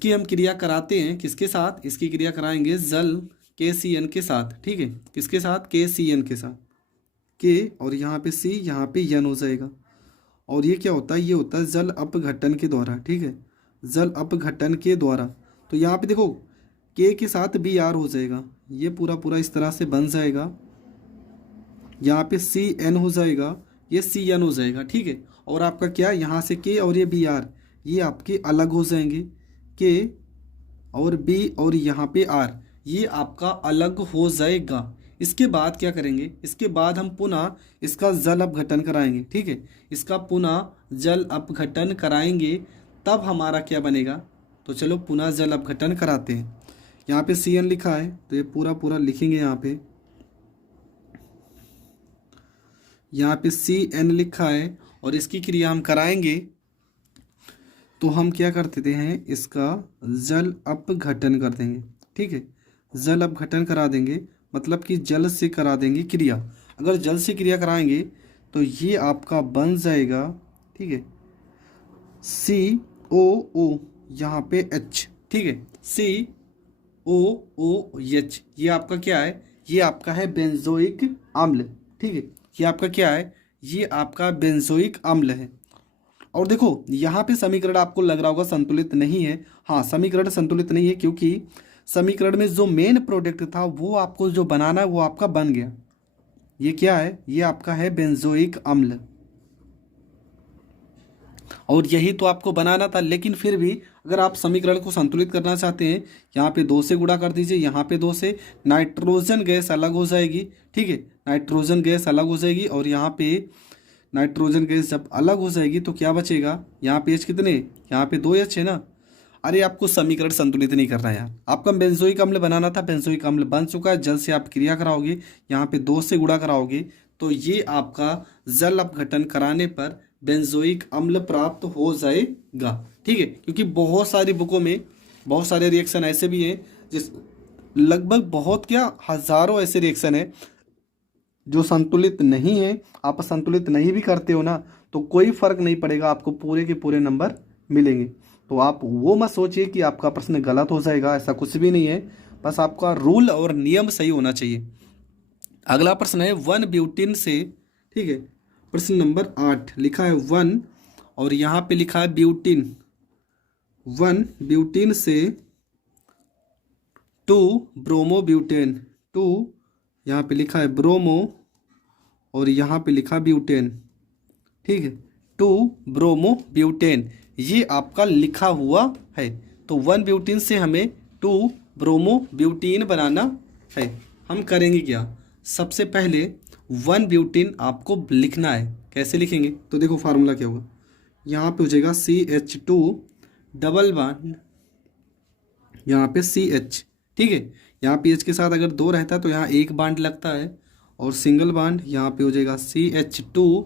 हम क्रिया कराते हैं किसके साथ, इसकी क्रिया कराएंगे जल KCN के साथ। ठीक है, किसके साथ, KCN के साथ, K और यहाँ पे C यहाँ पे N हो जाएगा। और ये क्या होता है, ये होता है जल अपघटन के द्वारा। ठीक है, जल अपघटन के द्वारा। तो यहाँ पे देखो K के साथ Br हो जाएगा, ये पूरा पूरा इस तरह से बन जाएगा। यहाँ पे CN हो जाएगा, ये CN हो जाएगा। ठीक है, और आपका क्या, यहाँ से K और ये Br ये आपके अलग हो जाएंगे, K और B और यहाँ पे R ये आपका अलग हो जाएगा। इसके बाद क्या करेंगे, इसके बाद हम पुनः इसका जल अपघटन कराएंगे। ठीक है, इसका पुनः जल अपघटन कराएंगे, तब हमारा क्या बनेगा। तो चलो पुनः जल अपघटन कराते हैं। यहाँ पे CN लिखा है तो ये पूरा पूरा लिखेंगे। यहाँ पे CN लिखा है और इसकी क्रिया हम कराएंगे, तो हम क्या करते हैं, इसका जल अपघटन कर देंगे। ठीक है, जल अपघटन करा देंगे, मतलब कि जल से करा देंगे क्रिया। अगर जल से क्रिया कराएंगे तो ये आपका बन जाएगा। ठीक है, COO यहाँ पे H। ठीक है, COOH ये आपका क्या है, ये आपका है बेंजोइक अम्ल। ठीक है, ये आपका क्या है, ये आपका बेंजोइक अम्ल है। और देखो यहाँ पे समीकरण आपको लग रहा होगा संतुलित नहीं है। हाँ, समीकरण संतुलित नहीं है, क्योंकि समीकरण में जो मेन प्रोडक्ट था वो आपको जो बनाना है वो आपका बन गया। ये क्या है, ये आपका है बेंजोइक अम्ल, और यही तो आपको बनाना था। लेकिन फिर भी अगर आप समीकरण को संतुलित करना चाहते हैं, यहाँ पे 2 से गुणा कर दीजिए, यहाँ पे 2 से, नाइट्रोजन गैस अलग हो जाएगी। ठीक है, नाइट्रोजन गैस अलग हो जाएगी, और यहाँ पे नाइट्रोजन गैस जब अलग हो जाएगी तो क्या बचेगा, यहाँ पे H कितने, यहाँ पे 2H है ना। अरे आपको समीकरण संतुलित नहीं करना यार, आपका बेंजोइक अम्ल बनाना था, बेंजोइक अम्ल बन चुका है। जल से आप क्रिया कराओगे, यहाँ पे 2 से गुणा कराओगे, तो ये आपका जल अपघटन कराने पर बेंजोइक अम्ल प्राप्त हो जाएगा। ठीक है, क्योंकि बहुत सारी बुकों में बहुत सारे रिएक्शन ऐसे भी हैं, जिस लगभग बहुत क्या हजारों ऐसे रिएक्शन है जो संतुलित नहीं है। आप संतुलित नहीं भी करते हो ना तो कोई फर्क नहीं पड़ेगा, आपको पूरे के पूरे नंबर मिलेंगे। तो आप वो मत सोचिए कि आपका प्रश्न गलत हो जाएगा, ऐसा कुछ भी नहीं है। बस आपका रूल और नियम सही होना चाहिए। अगला प्रश्न है 1 ब्यूटीन से। ठीक है, प्रश्न नंबर 8 लिखा है 1 और यहाँ पे लिखा है ब्यूटीन। 1 ब्यूटीन से 2 ब्रोमोब्यूटेन। 2 यहाँ पे लिखा है ब्रोमो और यहाँ पे लिखा ब्यूटेन। ठीक है, 2 ब्रोमोब्यूटेन ये आपका लिखा हुआ है। तो 1 ब्यूटीन से हमें 2 ब्रोमोब्यूटीन बनाना है। हम करेंगे क्या, सबसे पहले 1 ब्यूटीन आपको लिखना है। कैसे लिखेंगे, तो देखो फार्मूला क्या होगा, यहाँ पे हो जाएगा CH2 डबल बॉन्ड, यहाँ पे CH। ठीक है, यहाँ पे H के साथ अगर 2 रहता है तो यहाँ 1 बॉन्ड लगता है, और सिंगल बॉन्ड यहाँ पे हो जाएगा CH2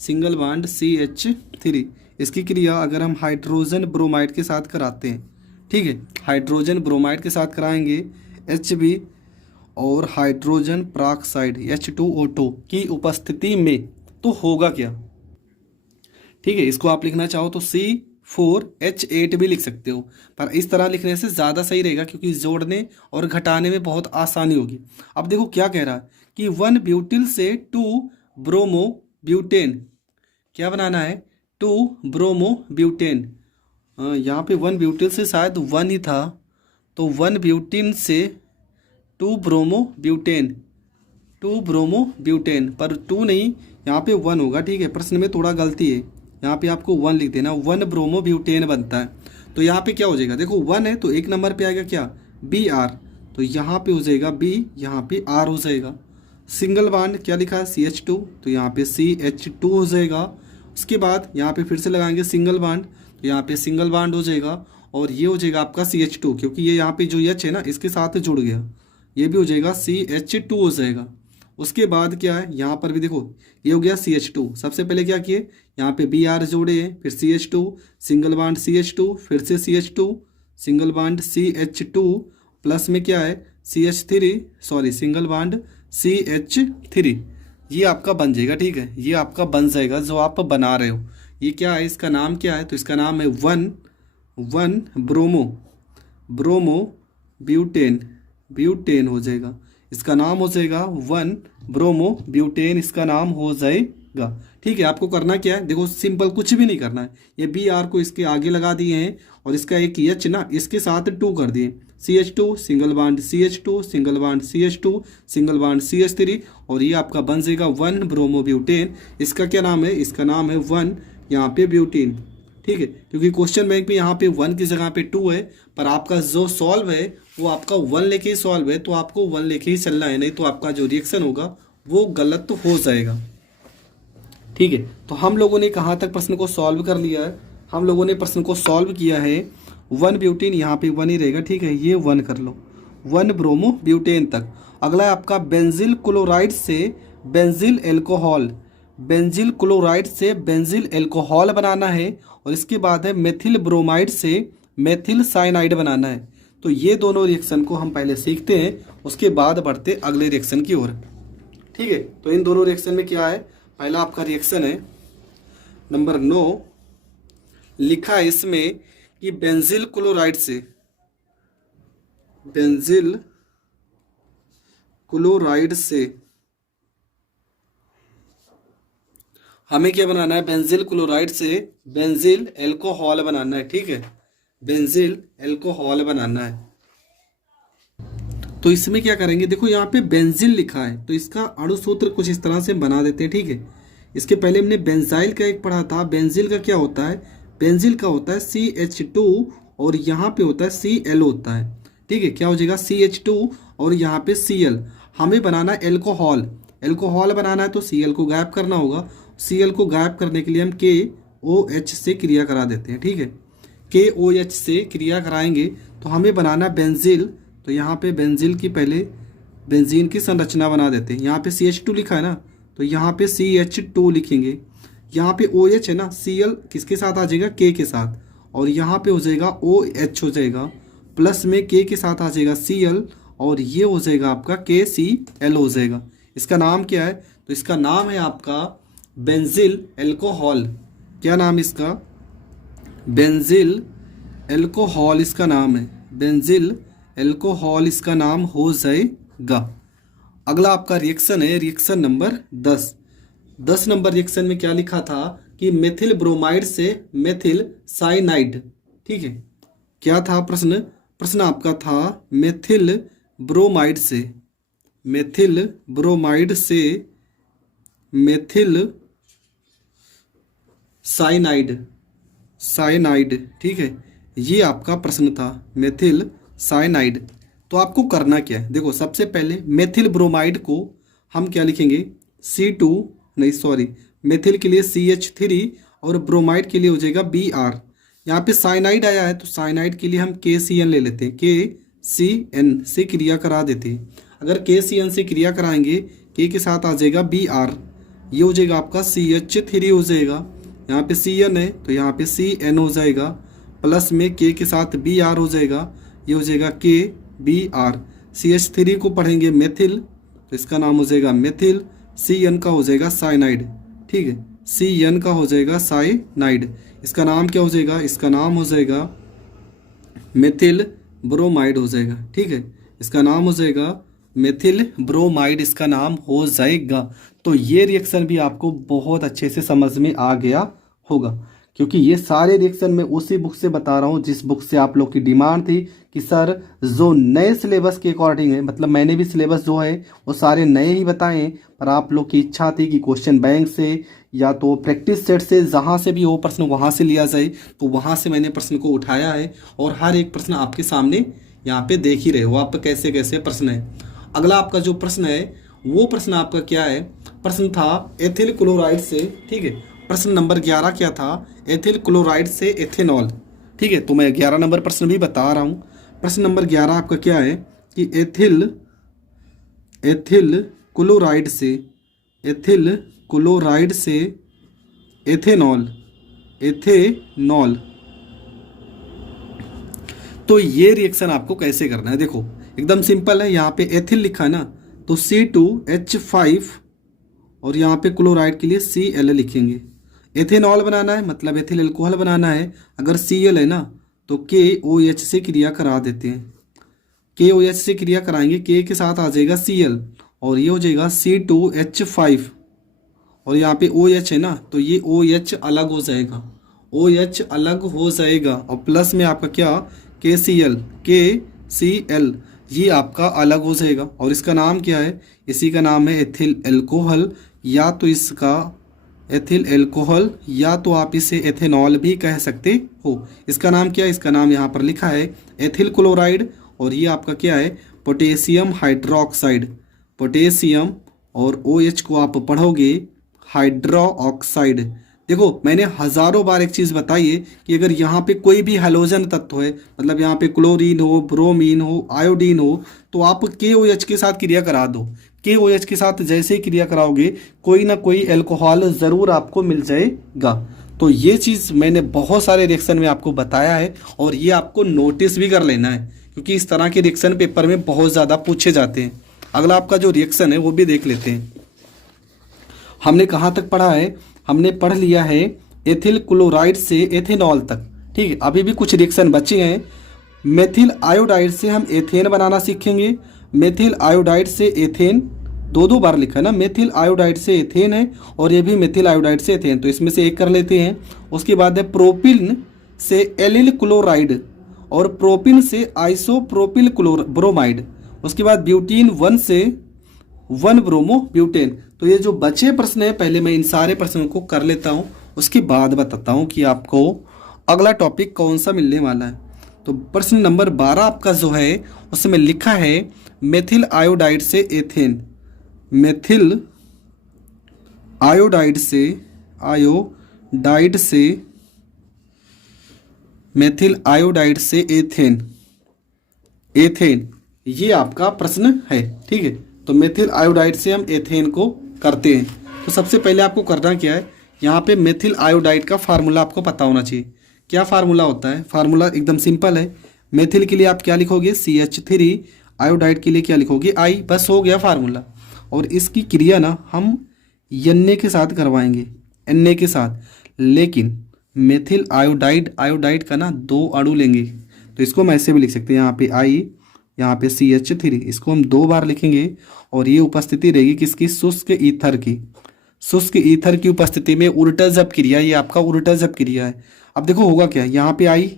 सिंगल बॉन्ड CH3। इसकी क्रिया अगर हम हाइड्रोजन ब्रोमाइड के साथ कराते हैं, ठीक है, हाइड्रोजन ब्रोमाइड के साथ कराएंगे Hb और हाइड्रोजन पेरोक्साइड H2O2 की उपस्थिति में, तो होगा क्या, ठीक है। इसको आप लिखना चाहो तो C4H8 भी लिख सकते हो, पर इस तरह लिखने से ज़्यादा सही रहेगा क्योंकि जोड़ने और घटाने में बहुत आसानी होगी। अब देखो क्या कह रहा है कि 1 ब्यूटिल से 2 ब्रोमो ब्यूटेन, क्या बनाना है, 2 ब्रोमो ब्यूटेन। यहाँ पे 1 ब्यूटिल से शायद 1 ही था, तो 1 ब्यूटिन से 2 ब्रोमो ब्यूटेन, 2 ब्रोमो ब्यूटेन, पर 2 नहीं, यहाँ पे 1 होगा, ठीक है। प्रश्न में थोड़ा गलती है, यहाँ पे आपको 1 लिख देना, 1 ब्रोमो ब्यूटेन बनता है। तो यहाँ पे क्या हो जाएगा, देखो 1 है तो एक नंबर पे आएगा क्या, Br, तो यहाँ पे हो जाएगा B, यहाँ पे R हो जाएगा। सिंगल बॉन्ड क्या लिखा है CH2, तो यहाँ पे CH2 हो जाएगा। उसके बाद यहाँ पे फिर से लगाएंगे सिंगल बॉन्ड, तो यहाँ पे सिंगल बॉन्ड हो जाएगा और ये हो जाएगा आपका CH2, क्योंकि ये यहाँ पे जो H है ना इसके साथ जुड़ गया, ये भी हो जाएगा CH2 हो जाएगा। उसके बाद क्या है, यहाँ पर भी देखो ये हो गया CH2। सबसे पहले क्या किए, यहाँ पे Br जोड़े हैं, फिर CH2 सिंगल बॉन्ड CH2, फिर से CH2 single bond CH2, plus में क्या है CH3, sorry single bond CH3। ये आपका बन जाएगा, ठीक है, ये आपका बन जाएगा जो आप बना रहे हो। ये क्या है, इसका नाम क्या है, तो इसका नाम है 1 ब्रोमो ब्यूटेन हो जाएगा। इसका नाम हो जाएगा 1 ब्रोमो ब्यूटेन, इसका नाम हो जाएगा, ठीक है। आपको करना क्या है, देखो सिंपल, कुछ भी नहीं करना है, ये Br को इसके आगे लगा दिए हैं और इसका एक H ना इसके साथ 2 कर दिए, CH2 single bond CH2 single bond CH2 single bond CH3, और ये आपका बन जाएगा 1 ब्रोमो ब्यूटेन। इसका क्या नाम है, इसका नाम है 1 यहाँ पे ब्यूटेन, ठीक है, क्योंकि क्वेश्चन बैंक पे यहाँ पे 1 की जगह पे 2 है, पर आपका जो सॉल्व है वो आपका 1 लेके ही सॉल्व है, तो आपको 1 लेके ही चलना है, नहीं तो आपका जो रिएक्शन होगा वो गलत तो हो जाएगा, ठीक है। तो हम लोगों ने कहाँ तक प्रश्न को सॉल्व कर लिया है, हम लोगों ने प्रश्न को सॉल्व किया है 1 ब्यूटेन, यहाँ पे 1 ही रहेगा, ठीक है, ये 1 कर लो, 1 ब्रोमो ब्यूटेन तक। अगला है आपका बेंजिल क्लोराइड से बेंजिल एल्कोहल, बेंजिल क्लोराइड से बेंजिल एल्कोहल बनाना है, और इसके बाद है मेथिल ब्रोमाइड से मेथिल साइनाइड बनाना है। तो ये दोनों रिएक्शन को हम पहले सीखते हैं, उसके बाद बढ़ते अगले रिएक्शन की ओर, ठीक है। तो इन दोनों रिएक्शन में क्या है, पहला आपका रिएक्शन है नंबर 9, लिखा है इसमें कि बेंजिल क्लोराइड से हमें क्या बनाना है, बेंजिल क्लोराइड से बेंजिल एल्कोहल बनाना है, ठीक है, बेंजिल एल्कोहल बनाना है। तो इसमें क्या करेंगे, देखो यहाँ पे बेंजिल लिखा है, तो इसका अणुसूत्र कुछ इस तरह से बना देते हैं, ठीक है। इसके पहले हमने बेंजाइल का एक पढ़ा था, बेंजिल का क्या होता है, बेंजिल का होता है CH2 और यहाँ पे होता है Cl होता है, ठीक है। क्या हो जाएगा CH2 और यहाँ पे Cl, हमें बनाना एल्कोहल, एल्कोहल बनाना है तो Cl को गायब करना होगा, Cl को गायब करने के लिए हम KOH से क्रिया करा देते हैं, ठीक है, KOH से क्रिया कराएंगे तो हमें बनाना बेंजिल। तो यहाँ पे बेंजिल की पहले बेंजीन की संरचना बना देते हैं, यहाँ पे CH2 लिखा है ना, तो यहाँ पे CH2 लिखेंगे, यहाँ पे OH है ना, Cl किसके साथ आ जाएगा, K के साथ, और यहाँ पे हो जाएगा OH हो जाएगा, प्लस में K के साथ आ जाएगा Cl, और ये हो जाएगा आपका KCl हो जाएगा। इसका नाम क्या है, तो इसका नाम है आपका बेंजिल एल्कोहल। क्या नाम इसका, बेंजिल एल्कोहल इसका नाम है, बेंजिल एल्कोहल इसका नाम हो जाएगा। अगला आपका रिएक्शन है रिएक्शन नंबर 10 नंबर रिएक्शन में क्या लिखा था कि मेथिल ब्रोमाइड से मेथिल साइनाइड, ठीक है। क्या था प्रश्न आपका था मेथिल ब्रोमाइड से मेथिल साइनाइड, ठीक है, ये आपका प्रश्न था, मेथिल साइनाइड। तो आपको करना क्या है, देखो सबसे पहले मेथिल ब्रोमाइड को हम क्या लिखेंगे, मेथिल के लिए CH3 और ब्रोमाइड के लिए हो जाएगा Br। यहाँ पे साइनाइड आया है तो साइनाइड के लिए हम KCN ले लेते हैं, KCN से क्रिया करा देते हैं। अगर KCN से क्रिया कराएंगे, के के साथ आ जाएगा Br, ये हो जाएगा आपका CH3 हो जाएगा। यहाँ पे Cn है तो यहाँ पे Cn हो जाएगा, प्लस में के साथ Br हो जाएगा, ये हो जाएगा KBr। CH3 को पढ़ेंगे मेथिल तो इसका नाम हो जाएगा मेथिल। Cn का हो जाएगा साइनाइड, ठीक है, Cn का हो जाएगा साइनाइड। इसका नाम क्या हो जाएगा, इसका नाम हो जाएगा मेथिल ब्रोमाइड हो जाएगा, ठीक है, इसका नाम हो जाएगा मेथिल ब्रोमाइड, इसका नाम हो जाएगा। तो ये रिएक्शन भी आपको बहुत अच्छे से समझ में आ गया होगा, क्योंकि ये सारे रिएक्शन मैं उसी बुक से बता रहा हूँ जिस बुक से आप लोग की डिमांड थी कि सर जो नए सिलेबस के अकॉर्डिंग है, मतलब मैंने भी सिलेबस जो है वो सारे नए ही बताए, पर आप लोग की इच्छा थी कि क्वेश्चन बैंक से या तो प्रैक्टिस सेट से जहाँ से भी वो प्रश्न वहाँ से लिया जाए, तो वहाँ से मैंने प्रश्न को उठाया है और हर एक प्रश्न आपके सामने यहाँ पे देख ही रहे हो आप कैसे कैसे प्रश्न है। अगला आपका जो प्रश्न है वो प्रश्न आपका क्या है, प्रश्न था एथिल क्लोराइड से, ठीक है, प्रश्न नंबर 11 क्या था, एथिल क्लोराइड से एथेनॉल, ठीक है। तो मैं 11 नंबर प्रश्न भी बता रहा हूँ। प्रश्न नंबर 11 आपका क्या है कि एथिल क्लोराइड से एथेनॉल, तो ये रिएक्शन आपको कैसे करना है, देखो एकदम सिंपल है। यहाँ पे एथिल लिखा है ना, तो C2H5 और यहाँ पे क्लोराइड के लिए Cl लिखेंगे। एथेनॉल बनाना है मतलब एथिल अल्कोहल बनाना है, अगर Cl है ना तो KOH से क्रिया करा देते हैं, KOH से क्रिया कराएंगे, के साथ आ जाएगा Cl और ये हो जाएगा C2H5 और यहाँ पे OH है ना तो ये OH अलग हो जाएगा, OH अलग हो जाएगा और प्लस में आपका क्या KCl ये आपका अलग हो जाएगा और इसका नाम क्या है, इसी का नाम है एथिल अल्कोहल, या तो इसका एथिल अल्कोहल या तो आप इसे एथेनॉल भी कह सकते हो। इसका नाम क्या है, इसका नाम यहाँ पर लिखा है एथिल क्लोराइड और ये आपका क्या है पोटेशियम हाइड्रोक्साइड, पोटेशियम और OH को आप पढ़ोगे हाइड्रोक्साइड। देखो मैंने हज़ारों बार एक चीज़ बताई है कि अगर यहाँ पे कोई भी हैलोजन तत्व है, मतलब यहाँ पे क्लोरीन हो, ब्रोमीन हो, आयोडीन हो, तो आप KOH के साथ क्रिया करा दो। KOH के साथ जैसे ही क्रिया कराओगे कोई ना कोई अल्कोहल ज़रूर आपको मिल जाएगा। तो ये चीज़ मैंने बहुत सारे रिएक्शन में आपको बताया है और ये आपको नोटिस भी कर लेना है, क्योंकि इस तरह के रिएक्शन पेपर में बहुत ज़्यादा पूछे जाते हैं। अगला आपका जो रिएक्शन है वो भी देख लेते हैं। हमने कहाँ तक पढ़ा है, हमने पढ़ लिया है एथिल क्लोराइड से एथेनॉल तक, ठीक है। अभी भी कुछ रिएक्शन बचे हैं। मेथिल आयोडाइड से हम एथेन बनाना सीखेंगे, मेथिल आयोडाइड से एथेन, दो बार लिखा है ना, मेथिल आयोडाइड से एथेन है और ये भी मेथिल आयोडाइड से एथेन, तो इसमें से एक कर लेते हैं। उसके बाद है प्रोपिन से एलिल क्लोराइड और प्रोपिन से आइसोप्रोपिल ब्रोमाइड। उसके बाद ब्यूटीन 1 से 1 ब्रोमो ब्यूटेन। तो ये जो बचे प्रश्न है पहले मैं इन सारे प्रश्नों को कर लेता हूँ, उसके बाद बताता हूँ कि आपको अगला टॉपिक कौन सा मिलने वाला है। तो प्रश्न नंबर 12 आपका जो है उसमें लिखा है मेथिल आयोडाइड से एथेन, मेथिल आयोडाइड से एथेन ये आपका प्रश्न है, ठीक है। तो मेथिल आयोडाइड से हम एथेन को करते हैं। तो सबसे पहले आपको करना क्या है, यहाँ पे मेथिल आयोडाइड का फार्मूला आपको पता होना चाहिए। क्या फार्मूला होता है, फार्मूला एकदम सिंपल है। मेथिल के लिए आप क्या लिखोगे CH3, आयोडाइड के लिए क्या लिखोगे I, बस हो गया फार्मूला। और इसकी क्रिया ना हम Na के साथ करवाएंगे, Na के साथ, लेकिन मेथिल आयोडाइड का ना 2 अणु लेंगे, तो इसको हम ऐसे भी लिख सकते हैं, यहाँ पे I, यहाँ पे CH3, इसको हम 2 बार लिखेंगे और ये उपस्थिति रहेगी किसकी, शुष्क ईथर की। शुष्क ईथर की उपस्थिति में उल्टा जब क्रिया, ये आपका उल्टा जब क्रिया है। अब देखो होगा क्या, यहाँ पे I,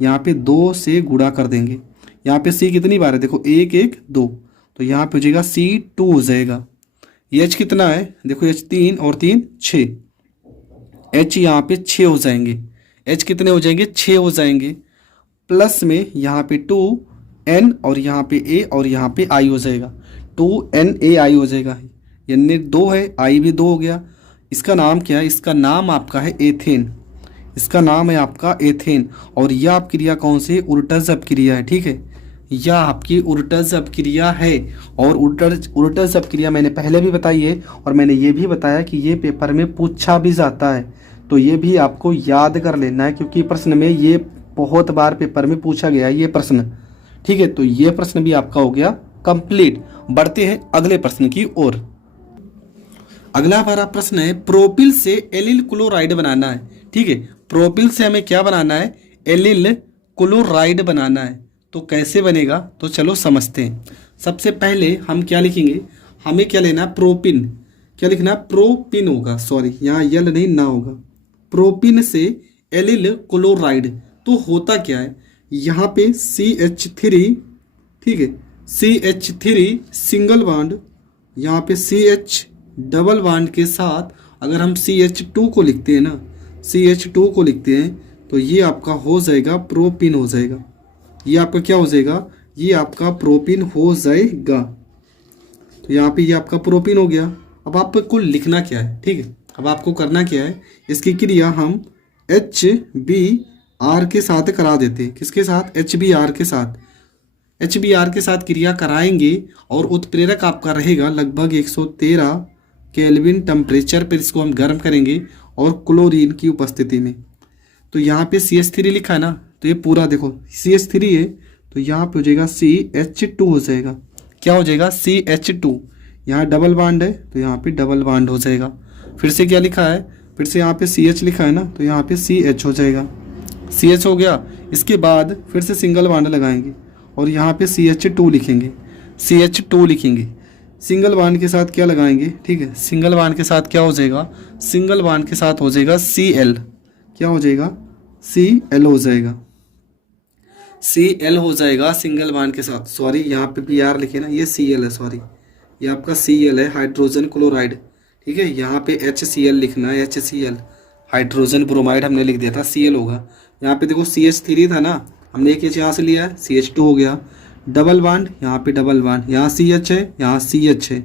यहाँ पे 2 से गुणा कर देंगे। यहाँ पे C कितनी बार है, देखो 1 1 2, तो यहाँ पे हो जाएगा C2 हो जाएगा। H कितना है, देखो H 3 और 3 6, H यहाँ पे 6 हो जाएंगे। H कितने हो जाएंगे, 6 हो जाएंगे। प्लस में यहाँ पे 2N और यहाँ पे A और यहाँ पे I हो जाएगा, 2NaI हो जाएगा। यानी 2 है, I भी 2 हो गया। इसका नाम क्या है, इसका नाम आपका है एथेन, इसका नाम है आपका एथेन। और यह आप क्रिया कौन सी, उल्टा जब क्रिया है, ठीक है। या आपकी उर्टज अपक्रिया है। और उर्टज अपक्रिया मैंने पहले भी बताई है और मैंने ये भी बताया कि ये पेपर में पूछा भी जाता है, तो ये भी आपको याद कर लेना है क्योंकि प्रश्न में ये बहुत बार पेपर में पूछा गया है ये प्रश्न। ठीक है, तो ये प्रश्न भी आपका हो गया कंप्लीट। बढ़ते हैं अगले प्रश्न की ओर। अगला हमारा प्रश्न है प्रोपिल से एलिल क्लोराइड बनाना है। ठीक है, प्रोपिल से हमें क्या बनाना है? एलिल क्लोराइड बनाना है। तो कैसे बनेगा? तो चलो समझते हैं। सबसे पहले हम क्या लिखेंगे? हमें क्या लेना? प्रोपिन। क्या लिखना? प्रोपिन होगा, सॉरी यहाँ यल नहीं ना होगा। प्रोपिन से एलिल क्लोराइड। तो होता क्या है? यहाँ पे CH3, ठीक है, CH3 सिंगल बॉन्ड, यहाँ पे CH डबल बॉन्ड के साथ अगर हम CH2 को लिखते हैं ना, CH2 को लिखते हैं तो ये आपका हो जाएगा प्रोपिन हो जाएगा। ये आपका क्या हो जाएगा? ये आपका प्रोपिन हो जाएगा। तो यहाँ पे ये आपका प्रोपिन हो गया। अब आपको लिखना क्या है? ठीक है, अब आपको करना क्या है? इसकी क्रिया हम HBr के साथ करा देते हैं। किसके साथ? HBr के साथ। HBr के साथ क्रिया कराएंगे और उत्प्रेरक आपका रहेगा लगभग 113 केल्विन टेम्परेचर पर। इसको हम गर्म करेंगे और क्लोरीन की उपस्थिति में। तो यहाँ पे CH3 लिखा है ना, तो ये पूरा देखो CH3 है, तो यहाँ पे हो जाएगा CH2 हो जाएगा। क्या हो जाएगा? CH2। यहाँ डबल बॉन्ड है तो यहाँ पे डबल बॉन्ड हो जाएगा। फिर से क्या लिखा है? फिर से यहाँ पे CH लिखा है ना, तो यहाँ पे CH हो जाएगा। CH हो गया। इसके बाद फिर से सिंगल बॉन्ड लगाएंगे और यहाँ पे CH2 लिखेंगे। CH2 लिखेंगे। सिंगल बॉन्ड के साथ क्या लगाएंगे? ठीक है, सिंगल बॉन्ड के साथ क्या हो जाएगा? सिंगल बॉन्ड के साथ हो जाएगा Cl। क्या हो जाएगा? Cl हो जाएगा। Cl हो जाएगा सिंगल बॉन्ड के साथ। सॉरी यहाँ पे Br लिखे ना, ये Cl है, सॉरी ये आपका Cl है, हाइड्रोजन क्लोराइड। ठीक है, यहाँ पे HCl लिखना है, HCl हाइड्रोजन ब्रोमाइड हमने लिख दिया था, Cl होगा। यहाँ पे देखो CH3 था ना, हमने एक H यहाँ से लिया है, CH2 हो गया। डबल बॉन्ड, यहाँ पे डबल बॉन्ड, यहाँ CH है, यहाँ CH है।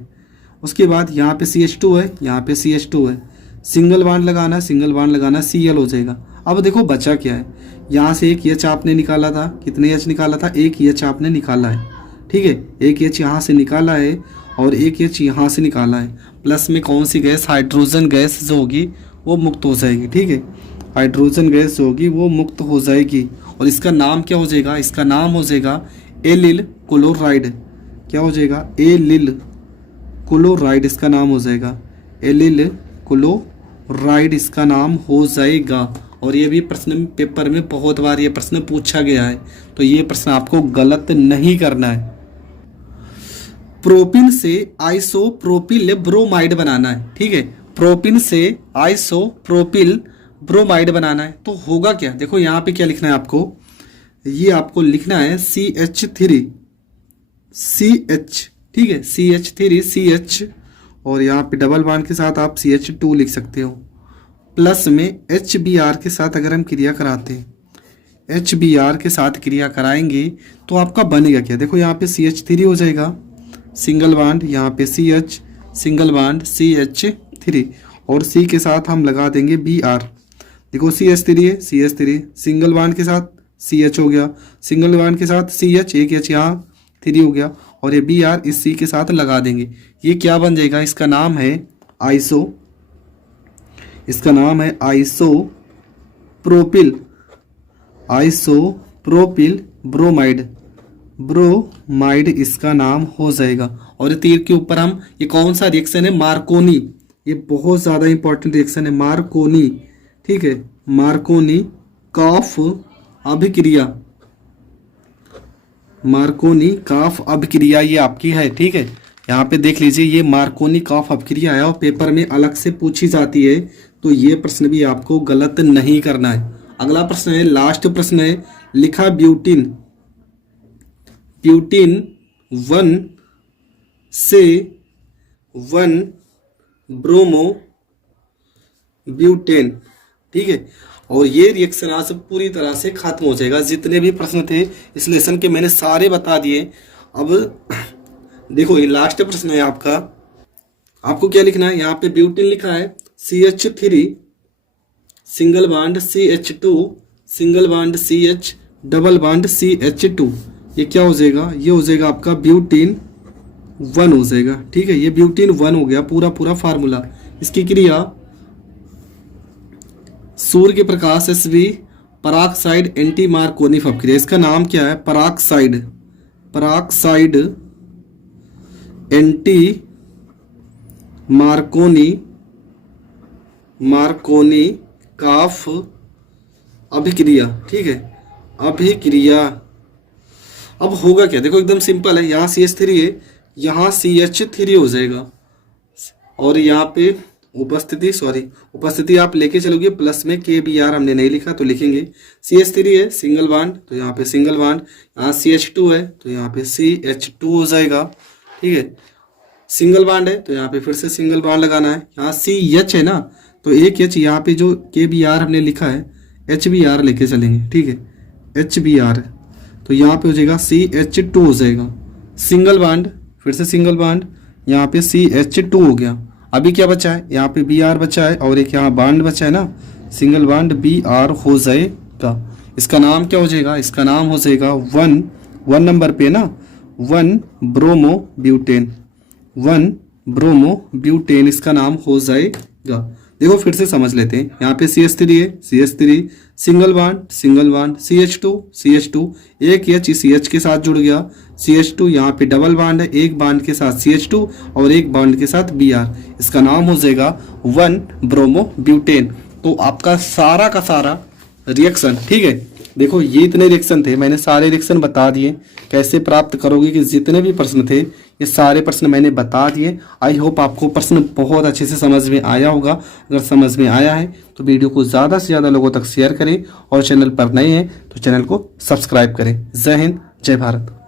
उसके बाद यहाँ पे CH2 है, यहाँ पे CH2 है। सिंगल बॉन्ड लगाना है, सिंगल बॉन्ड लगाना है, Cl हो जाएगा। अब देखो बचा क्या है? यहाँ से एक H आपने निकाला था, कितने H निकाला था? एक H आपने निकाला है। ठीक है, एक H यहाँ से निकाला है और एक H यहाँ से निकाला है। प्लस में कौन सी गैस? हाइड्रोजन गैस जो होगी वो मुक्त हो जाएगी। ठीक है, हाइड्रोजन गैस जो होगी वो मुक्त हो जाएगी और इसका नाम क्या हो जाएगा? इसका नाम हो जाएगा एलिल क्लोराइड। क्या हो जाएगा? एलिल क्लोराइड इसका नाम हो जाएगा। एलिल क्लोराइड इसका नाम हो जाएगा। और ये भी प्रश्न पेपर में बहुत बार ये प्रश्न पूछा गया है, तो ये प्रश्न आपको गलत नहीं करना है। प्रोपिन से आइसोप्रोपिल ब्रोमाइड बनाना है। ठीक है, प्रोपिन से आइसोप्रोपिल ब्रोमाइड बनाना है। तो होगा क्या? देखो यहाँ पे क्या लिखना है आपको? ये आपको लिखना है CH3 CH। ठीक है, CH3 CH और यहाँ पे डबल बॉन्ड के साथ आप CH2 लिख सकते हो। प्लस में HBr के साथ अगर हम क्रिया कराते हैं, HBr के साथ क्रिया कराएंगे तो आपका बनेगा क्या? देखो यहाँ पे CH3 हो जाएगा, सिंगल बॉन्ड, यहाँ पे CH सिंगल बॉन्ड CH3 और C के साथ हम लगा देंगे Br। देखो CH3 है, CH3 सिंगल बॉन्ड के साथ CH हो गया, सिंगल बॉन्ड के साथ CH, एक H यहाँ 3 हो गया और ये Br इस C के साथ लगा देंगे। ये क्या बन जाएगा? इसका नाम है आइसो, इसका नाम है आइसोप्रोपिल, आइसोप्रोपिल ब्रोमाइड, ब्रोमाइड इसका नाम हो जाएगा। और ये तीर के ऊपर हम, ये कौन सा रिएक्शन है? मार्कोनी। ये बहुत ज़्यादा इंपॉर्टेंट रिएक्शन है, मार्कोनी। ठीक है, मार्कोनी काफ अभिक्रिया, मार्कोनी काफ अभिक्रिया ये आपकी है। ठीक है, यहाँ पे देख लीजिए, ये मार्कोनी काफ अभिक्रिया है और पेपर में अलग से पूछी जाती है, तो ये प्रश्न भी आपको गलत नहीं करना है। अगला प्रश्न है, लास्ट प्रश्न है, लिखा ब्यूटीन, ब्यूटीन 1 से 1 ब्रोमो ब्यूटेन। ठीक है, और ये रिएक्शन आज पूरी तरह से खत्म हो जाएगा। जितने भी प्रश्न थे इस लेसन के मैंने सारे बता दिए। अब देखो ये लास्ट प्रश्न है आपका, आपको क्या लिखना है? यहाँ पे ब्यूटेन लिखा है CH3 single bond CH2 single bond CH double bond CH2। ये क्या हो जाएगा, ये हो जाएगा आपका ब्यूटीन 1 हो जाएगा। ठीक है, ये ब्यूटीन 1 हो गया पूरा पूरा फार्मूला। इसकी क्रिया सूर्य के प्रकाश एसवी पराक्साइड एंटी मार्कोनिफ अपक्रिया। इसका नाम क्या है, पराक्साइड एंटी मार्कोनी काफ अभिक्रिया। ठीक है, अभिक्रिया। अब होगा क्या, देखो एकदम सिंपल है। यहाँ CH3 है, यहाँ CH3 हो जाएगा और यहाँ पे उपस्थिति आप लेके चलोगे प्लस में KBr हमने नहीं लिखा तो लिखेंगे। CH3 है सिंगल बॉन्ड तो यहाँ पे सिंगल बॉन्ड, यहाँ CH2 है तो यहाँ पे CH2 हो जाएगा। ठीक है, सिंगल बॉन्ड है तो यहाँ पे फिर से सिंगल बॉन्ड लगाना है। यहाँ CH है ना तो एक H, यहाँ पे जो KBr हमने लिखा है HBr लेके चलेंगे। ठीक है, HBr तो यहाँ पे हो जाएगा CH2 हो जाएगा, सिंगल बॉन्ड फिर से सिंगल बॉन्ड, यहाँ पे CH2 हो गया। अभी क्या बचा है, यहाँ पे Br बचा है और एक यहाँ बॉन्ड बचा है ना, सिंगल बॉन्ड Br हो जाएगा। इसका नाम क्या हो जाएगा, इसका नाम हो जाएगा 1 नंबर पे ना 1 ब्रोमो ब्यूटेन इसका नाम हो जाएगा। देखो फिर से समझ लेते हैं। यहाँ पे CH3 है, CH3 सिंगल बॉन्ड CH2 एक H CH के साथ जुड़ गया, CH2 यहाँ पे डबल बॉन्ड है, एक बॉन्ड के साथ CH2 और एक बॉन्ड के साथ Br। इसका नाम हो जाएगा 1 ब्रोमो ब्यूटेन। तो आपका सारा का सारा रिएक्शन, ठीक है, देखो ये इतने रिएक्शन थे, मैंने सारे रिएक्शन बता दिए। कैसे प्राप्त करोगे कि जितने भी प्रश्न थे ये सारे प्रश्न मैंने बता दिए। आई होप आपको प्रश्न बहुत अच्छे से समझ में आया होगा। अगर समझ में आया है तो वीडियो को ज़्यादा से ज़्यादा लोगों तक शेयर करें और चैनल पर नए हैं तो चैनल को सब्सक्राइब करें। जय हिंद, जय भारत।